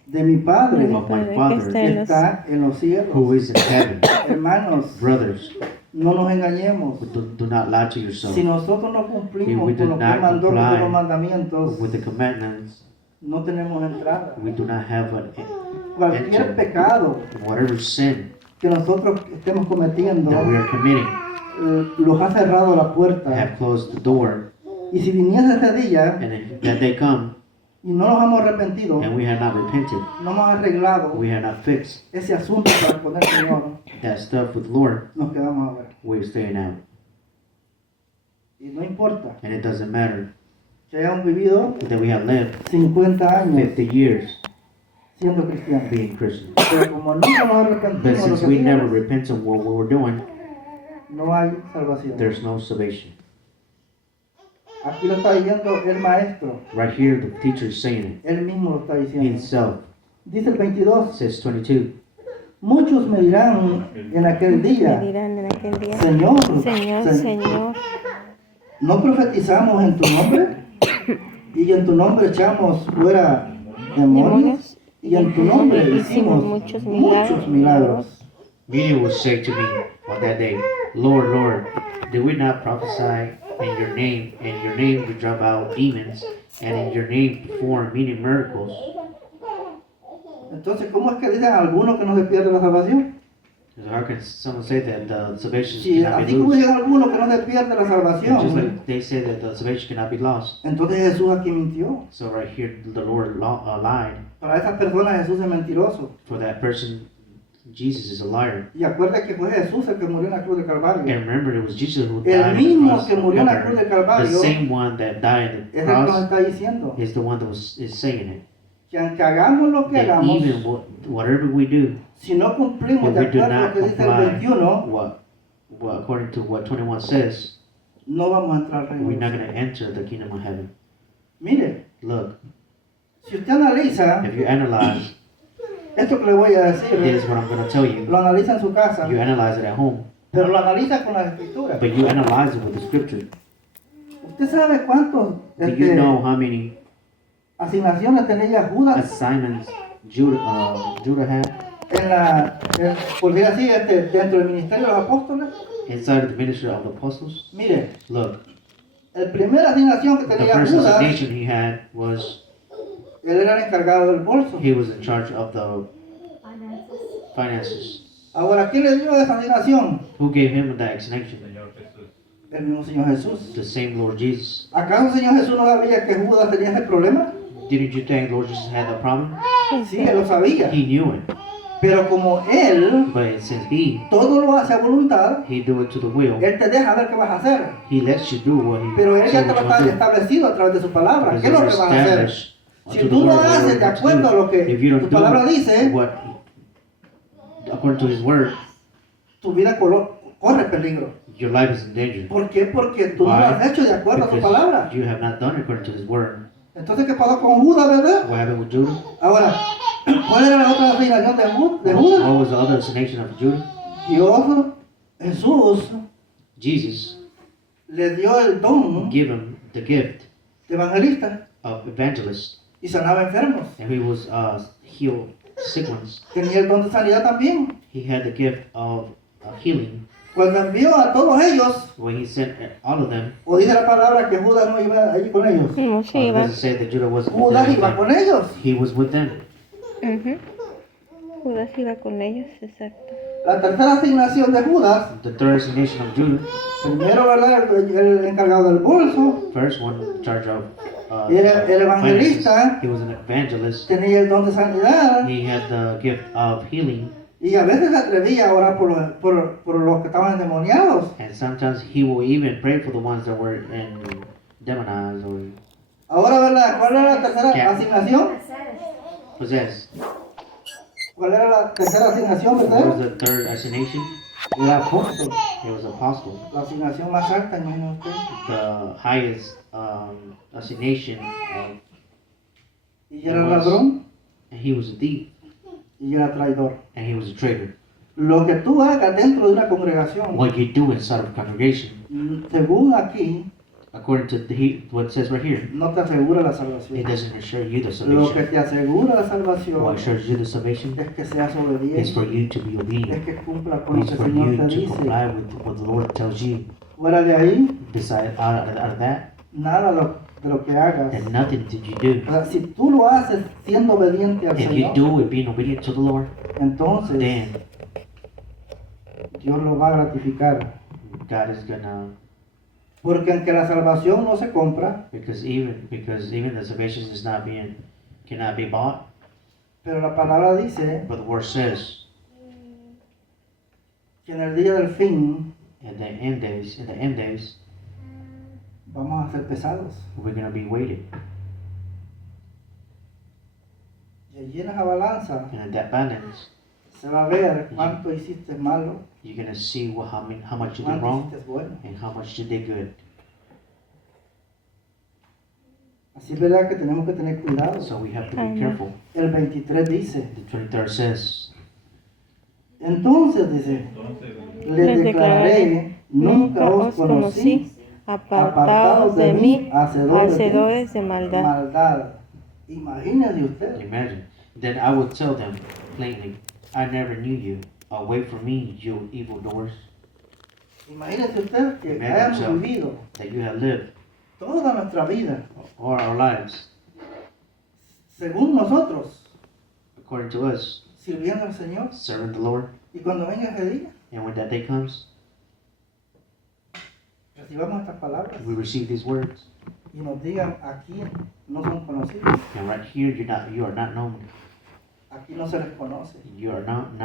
de mi Padre of my Que Father está que en los- está en los cielos. who is in heaven. Hermanos, Brothers, no nos engañemos. do not lie to yourself. Si nosotros no If we cumplimos do con lo que not mandó, que son comply los mandamientos, with the commandments, no tenemos entrada. we do not have an Cualquier pecado whatever sin que nosotros estemos cometiendo, that we are committing los ha cerrado la puerta. have closed the door, Y si viniese ese día and if that day come y no nos hemos arrepentido, and we have not repented, no hemos arreglado we have not fixed ese asunto para poner Señor, that stuff with Lord, nos quedamos a ver. we're staying out. Y no importa And it doesn't matter que hayamos vivido that we have lived 50 años 50 years siendo cristianos. being Christians. Pero como nunca nos But arrepentimos de lo since que we never hacemos, repent of what we're doing, no hay salvación. there's no salvation. Aquí lo está diciendo el maestro, Right here, the teacher is saying it él mismo lo está diciendo. himself. Dice el 22, It says 22. muchos me dirán en aquel Me día, dirán en aquel día, Señor, Señor, Señor, ¿no profetizamos en tu nombre? Y en tu nombre echamos fuera demonios. demonios, Y en tu nombre hicimos muchos muchos milagros. Many will say to me on that day, Lord, Lord, did we not prophesy in your name, and your name we drive out demons, and in your name perform many miracles? Entonces, ¿cómo es que dicen algunos que no se pierde la salvación? Because how can someone say that the salvation Si, cannot be así como lost? llegan algunos que no se pierde la Just salvación, like they say that the salvation cannot be lost. entonces Jesús aquí mintió. So right here, the Lord lied. Para esas personas Jesús es mentiroso. For that person, Jesus is a liar. Y acuerda que fue Jesús el que murió en la cruz de Calvario. And remember, it was Jesus who El died on the mismo cross que of murió en la cruz de Calvary. The Calvario same one that died on the es el que nos cross está diciendo is the one that is saying it. que aunque hagamos lo que That hagamos, even whatever we do, si no cumplimos if de we do acuerdo a lo not que dice el comply 21, what according to what 21 says, no vamos a entrar al reino we're de not Dios. going to enter the kingdom of heaven. Mire, Look, si usted analiza if you analyze, esto que le voy a this decir, is what I'm going to tell you. lo analiza en su casa, You analyze it at home, pero lo analiza con las escrituras. but you analyze it with the scripture. ¿Usted sabe cuántos Do you know how many asignaciones tenía Judas assignments Judah had por decir así, dentro del ministerio de los apóstoles? inside of the ministry of the apostles? Mire, Look, la primera asignación que the tenía first Judas, assignation he had was él era el encargado del bolso. he was in charge of the Finances. finances. Ahora, ¿quién le dio esa asignación? Who gave him that assignation? El mismo Señor Jesús. The same Lord Jesus. ¿Acaso el Señor Jesús no sabía que Judas tenía ese problema? Didn't you think Lord Jesus had that problem? Sí, él lo sabía. He knew it, Pero como él but since he todo lo hace a voluntad, do it to the will, él te deja ver qué vas a hacer. he lets you do what he Pero él ya says te lo what está you want to do. establecido a través de su palabra. Because ¿Qué es lo que it's vas a hacer? established Si unto the tú no Lord what haces you de want to acuerdo a do. lo que If you don't tu do palabra dice, what according to his word, tu vida corre peligro. your life is in danger. ¿Por qué? Porque tú no lo has hecho de acuerdo a su palabra. Because you have not done it according to his word. Entonces, ¿qué pasó con Judas, verdad? What happened with Judah? Ahora, ¿cuál era la otra asignación de Judas? What was the other assignation of Judah? Dios, Jesús, Jesus le dio el don gave him the gift de evangelista of evangelist, y sanaba enfermos. and he was healed sick ones. Tenía el don de sanidad también. He had the gift of healing. Cuando envió a todos ellos, When he sent all of them, o dice la palabra que Judas no iba allí con ellos. No, sí, iba. does it say that Judah wasn't Judas with iba them? con ellos. He was with them. Ujú. Judas iba con ellos, exacto. La tercera asignación de Judas, The third assignation of Judah, primero, ¿verdad? El encargado del bolso, first one in charge of era el evangelista, finances. He was an evangelist. tenía el don de sanidad He had the gift of healing, y a veces se atrevía a orar por los que estaban endemoniados. and sometimes he will even pray for the ones that were demonized or Ahora, ¿verdad? ¿Cuál era la tercera Ya. asignación? Hacer. possessed. ¿Cuál era la tercera asignación, What verdad? was the third assignation? El apóstol. It was apostle. La asignación más alta, imagino usted. The highest assignation Y era ladrón and he was a thief, y era traidor. and he was a traitor. Lo que tú hagas dentro de una congregación, What you do inside of a congregation, según aquí, according to what it says right here, no te asegura la it salvación. doesn't assure you the Lo que salvation. te asegura la What salvación assures you the salvation es que seas is obediente, for you to be es obedient. que cumpla con lo It's que el for Señor you te to dice. comply with what the Lord tells you. Fuera de ahí, Besides, out of that, nada de lo que hagas. then nothing did you do. O sea, si tú lo haces siendo obediente al If you Señor, do it being obedient to the Lord, entonces then Dios lo va a gratificar. God is gonna, Porque aunque la salvación no se compra, because even the salvation is not being, cannot be bought, pero la palabra dice but the word says que en el día del fin in the end days, vamos a ser pesados. we're gonna be weighted, Y allí en esa balanza and in that balance, se va a ver cuánto hiciste malo, you're gonna see how much you did cuánto wrong hiciste bueno. and how much you did good. Así es verdad que tenemos que tener cuidado. So we have to be Amen. careful. El 23 dice, The 23rd says, entonces dice, les declararé, nunca os conocí, apartados de mí, hacedores de maldad. maldad. Imagínese usted. imagine. Then I will tell them plainly, I never knew you. Away from me, you evildoers, Imagínese usted que Imagine hayamos yourself. vivido that you have lived toda nuestra vida all our lives según nosotros, according to us, sirviendo al Señor. serving the Lord. Y cuando venga ese día, And when that day comes, recibamos estas palabras we receive these words. y nos digan, aquí no son conocidos, And right here, you are not known. aquí no se les conoce. You are not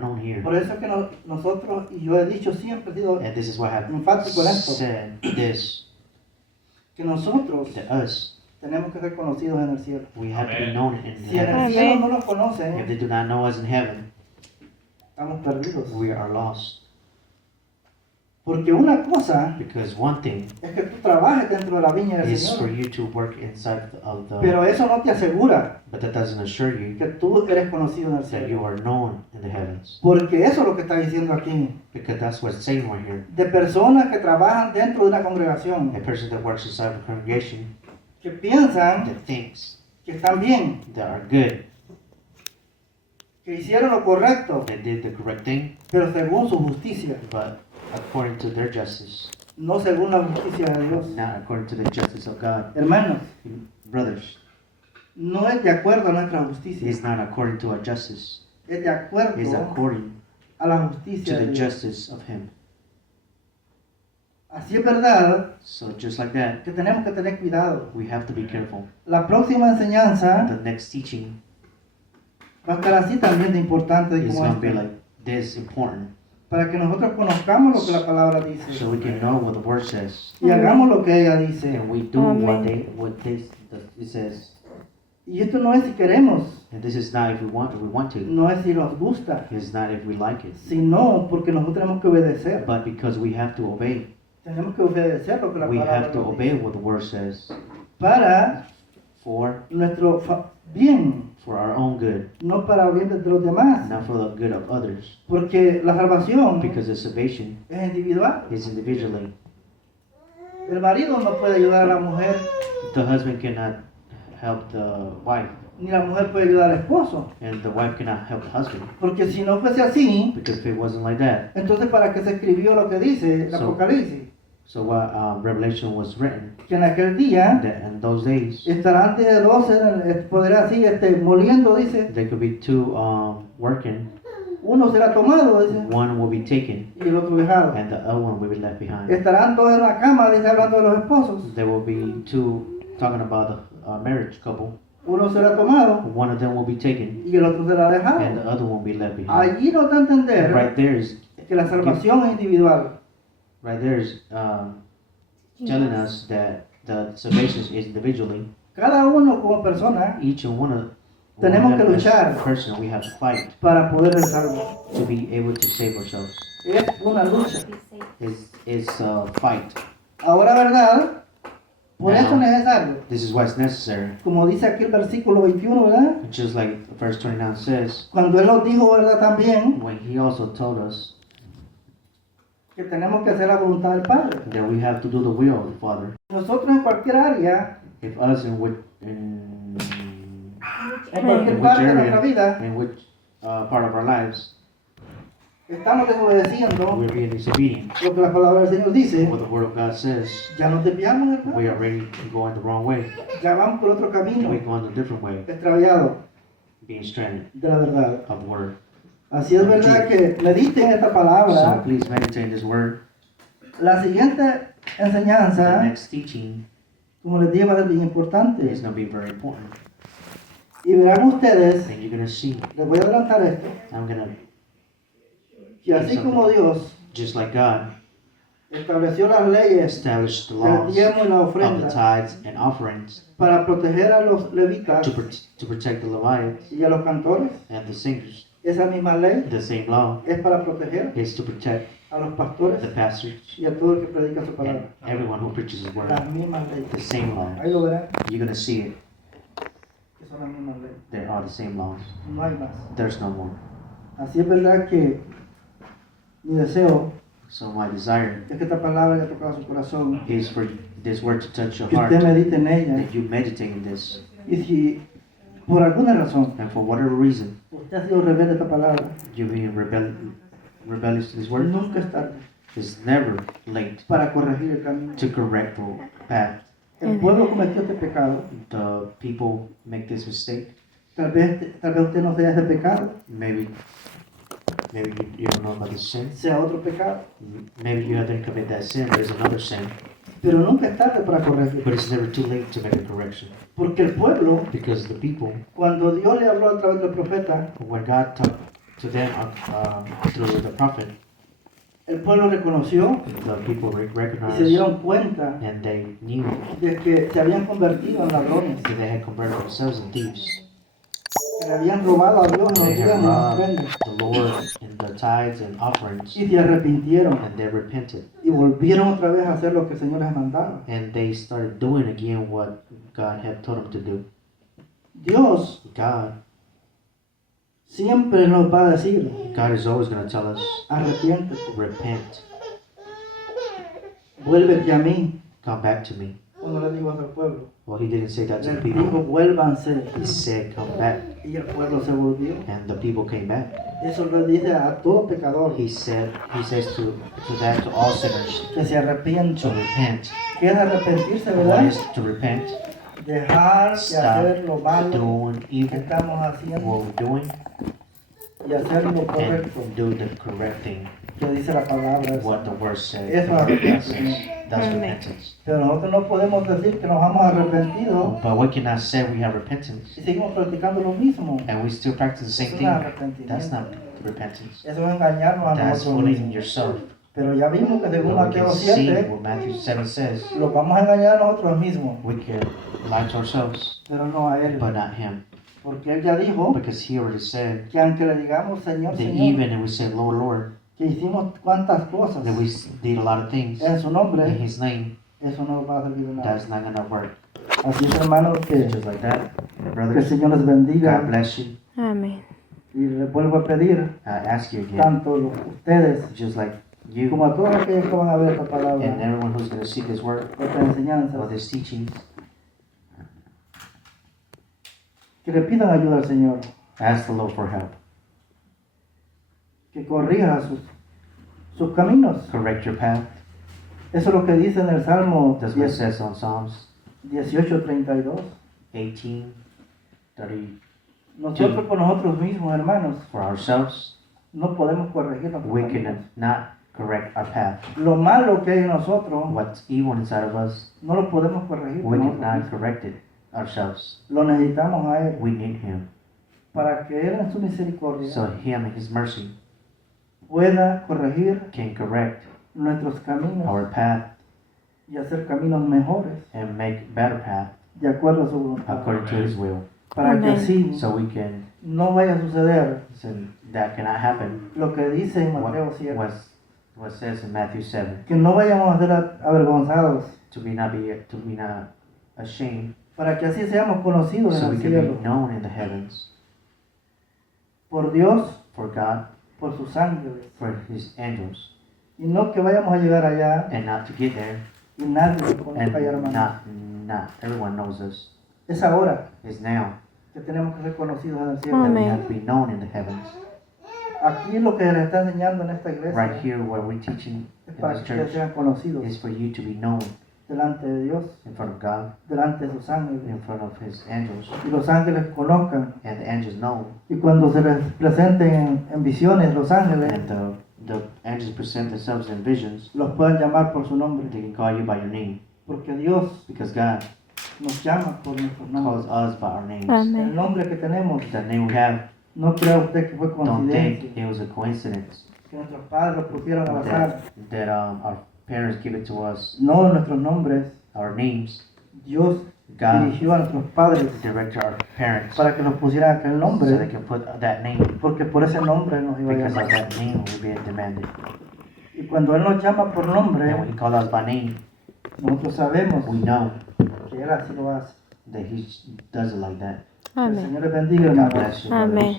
known here. Por eso es que nosotros, y yo he dicho siempre, he sido And this is why I have enfático en esto, said this, que nosotros that us, tenemos que ser conocidos en el cielo. we have to be known in Si en heaven. el cielo no nos conocen, If they do not know us in heaven, estamos perdidos. we are lost. Porque una cosa Because one thing es que tú trabajes dentro de la viña del is for Señor, you to work inside of the, pero eso no te asegura but that doesn't assure you que tú eres conocido en el that you cielo. are known in the heavens. Porque eso es lo que está diciendo aquí. Because that's what's saying right here. De personas que trabajan dentro de una congregación, A person that works inside of a congregation que piensan that thinks que están bien, they are good, que hicieron lo correcto, they did the correct thing, pero según su justicia, but according to their justice, no según la justicia de Dios. not according to the justice of God. Hermanos, Brothers, no es de acuerdo a nuestra justicia, it's not according to our justice, es de acuerdo it's according a la to justicia the de Dios. justice of Him. Así es verdad So just like that, que tenemos que tener cuidado. we have to be careful. La próxima enseñanza The next teaching va a estar así también de importante is como going to be esta, like this important, para que nosotros conozcamos lo que la palabra dice so we can know what the word says, y hagamos lo que ella dice. and we do Amen. what it says. Y esto no es si queremos, And this is not if we want to. no es si nos gusta, It's not if we like it, sino porque nosotros tenemos que obedecer. but because we have to obey. Tenemos que obedecer lo que la We palabra have to nos obey dice what the word says para for nuestro bien, our own good, no para el bien de los demás, not for the good of others. porque la salvación Because the salvation es individual. is individually. El marido no puede ayudar a la mujer, The husband cannot help the wife, ni la mujer puede ayudar al esposo, and the wife cannot help the husband. porque si no fuese así, Because if it wasn't like that, entonces para qué se escribió lo que dice el So- Apocalipsis, so what Revelation was written, que en aquel día that in those days estarán antes de 12, podrá así, moliendo, dice, there could be two working, uno será tomado, dice, one will be taken, y el otro dejado. and the other one will be left behind. Estarán todos en la cama, dice, hablando de los esposos. There will be two talking about the marriage couple. Uno será tomado One of them will be taken, y el otro será and dejado. the other one will be left behind. Allí nos da a entender Right there is que la salvación es individual. telling us that the salvation is individually. Cada uno como persona Each and one of Tenemos que one as luchar. person we have to fight para poder ser salvos. to be able to save ourselves. Es una lucha. It's a fight. Ahora, ¿verdad? Por eso es necesario. This is why it's necessary. Como dice aquí el versículo 21, ¿verdad? Just like verse 29 says, Cuando Él nos dijo, ¿verdad? También when he also told us que tenemos que hacer la voluntad del Padre. that we have to do the will of the Father. Nosotros en cualquier área, If us in cualquier which parte de area, nuestra vida, in which part of our lives estamos desobedeciendo we're being disobedient, lo que la palabra del Señor dice, what the Word of God says, ya nos desviamos, ¿verdad? we are ready to go in the wrong way. Ya vamos por otro camino, We go in a different way, extraviado being stranded de la verdad. of the Word. Así es verdad que mediten esta So palabra. please meditate in this Word. La siguiente The enseñanza, next teaching como les dije, va a ser bien importante. is going to be very important. Y verán ustedes, And you're going to see, les voy a adelantar esto, I'm going to, que así como Dios just like God estableció las leyes established the del laws diezmo y la of the ofrenda tithes and offerings para proteger a los levitas to protect the Levites y a los cantores, and the singers, esa misma ley the same law es para proteger is to protect a los pastores the pastors y a todo el que predica su and palabra. everyone who preaches His Las Word. mismas leyes. The same law. Ahí lo verán, You're going to see it. que son las mismas leyes. There are the same laws. No hay más. There's no more. Así es verdad que mi deseo So my desire es que esta palabra haya tocado su corazón, is for this Word to touch your que heart, usted medite en ella. that you meditate in this. Y si por alguna razón And for whatever reason, usted ha sido rebelde a esta palabra, you're being rebellious to this Word, nunca es tarde it's never late para corregir el camino. to correct the path. El pueblo cometió este pecado The people make this mistake Tal vez usted no sea ese pecado, Maybe you don't know about the sin. sea otro pecado. Maybe you haven't committed that sin. There's another sin. Pero nunca es tarde para corregir. But it's never too late to make a correction. Porque el pueblo, Because the people, cuando Dios le habló a través del profeta, when God talked to them through the prophet, el pueblo reconoció the people y se recognized dieron cuenta and they knew de que se habían convertido en ladrones, that they had converted themselves in thieves. que le habían robado a Dios en los They had diezmos y robbed ofrendas, the Lord in the tithes and offerings, y se arrepintieron and they repented. y volvieron otra vez a hacer lo que el Señor les mandaba. And they started doing again what God had told them to do. Dios God siempre nos va a decir, God is always going to tell us, arrepiéntete, repent, vuélvete a mí. come back to me. Cuando le dijo al pueblo, Well, he didn't say that to the les dijo, people. vuélvanse. He said, come back. Y el pueblo se volvió. And the people came back. Eso le dice a todo pecador He says to that to all sinners que se to arrepienta. repent. ¿Qué es arrepentirse, What verdad? is to repent? Dejar de Stop hacer lo malo doing que evil, estamos haciendo what we're doing, y hacer lo correcto and do the correct thing. que dice la palabra. What the word says. Eso What es God says. arrepentimiento. That's Amen. repentance. Pero nosotros no podemos decir que nos hemos arrepentido But we cannot say we have repentance y seguimos practicando lo mismo. and we still practice the same Eso thing. no es arrepentimiento. That's not repentance. Eso es engañarnos a That's nosotros fooling mismos. yourself. Pero ya vimos que según But we Mateo can see 7, what Matthew 7 says. los vamos a engañar a nosotros mismos, We can lie to ourselves, pero no a Él. but not Him. Porque Él ya dijo Because He already said que aunque le digamos Señor, that Señor, even if we say, Lord, Lord, que hicimos cuantas cosas that we did a lot of things en su nombre, in His name, eso no va a servir de nada. that's not going to work. Así es, hermanos, que Just like that, el brothers, Señor les God bendiga bless you. Amén. y les vuelvo a pedir, I ask you again, tanto ustedes just like you como a todos aquellos que van a ver esta and palabra, everyone who's going to see this word estas or enseñanzas, this teaching, que le pidan ayuda al Señor, ask the Lord for help. que corrija sus caminos. Correct your path. Eso es lo que dice en el Salmo That's what it says on Psalms 18:32. 18:30. Nosotros por nosotros mismos, hermanos, For ourselves, no podemos corregir nuestros we caminos. cannot correct our path. Lo malo que hay en nosotros, What's evil inside of us, no lo podemos corregir we nosotros cannot mismos. correct it ourselves. Lo necesitamos a Él, We need Him. para que Él en su misericordia So Him in His mercy pueda corregir can correct nuestros caminos our path y hacer caminos mejores and make better path de acuerdo a su voluntad. according to His will. Para que Amén. así So we can, no vaya a suceder so that cannot happen. lo que dice en What, Mateo 7. what says in Matthew 7, Que no vayamos a ser avergonzados, to be not ashamed, para que así seamos conocidos so en we el can cielo be known in the heavens por Dios, for God, por sus ángeles. for His angels, Y no que vayamos a llegar allá and not to get there, y nadie nos conozca allá, and hermano. not everyone knows us. Es ahora It's now que tenemos que ser conocidos en el cielo. that we Amén. have to be known in the heavens. Aquí lo que les está enseñando en esta iglesia Right here, where we're teaching es in para this que ustedes church, sean conocidos is for you to be known delante de Dios, in front of God, delante de sus ángeles. in front of His angels, Y los ángeles conozcan. and the angels know, Y cuando se les presenten en visiones los ángeles, and the angels present themselves in visions. los puedan llamar por su nombre. They can call you by your name, Porque Dios because God nos llama por nuestros calls nombres. us by our names. El Amén. nombre que tenemos, The name we have, no crea usted que fue don't think coincidencia, it was a coincidence que nuestros padres lo pusieron al azar. that our parents give it to us. No, nuestros nombres, Our names, Dios God dirigió a nuestros padres directed our parents para que nos pusieran aquel so they nombre, can put that name, porque por ese nombre nos iba a because of llamar. that name will be demanded. Y cuando Él nos llama por nombre, And when He calls us by name, nosotros sabemos we know que Él así lo hace. that He does it like that. El Amén. Señor les bendiga, God hermanos. bless you, brothers. Amén.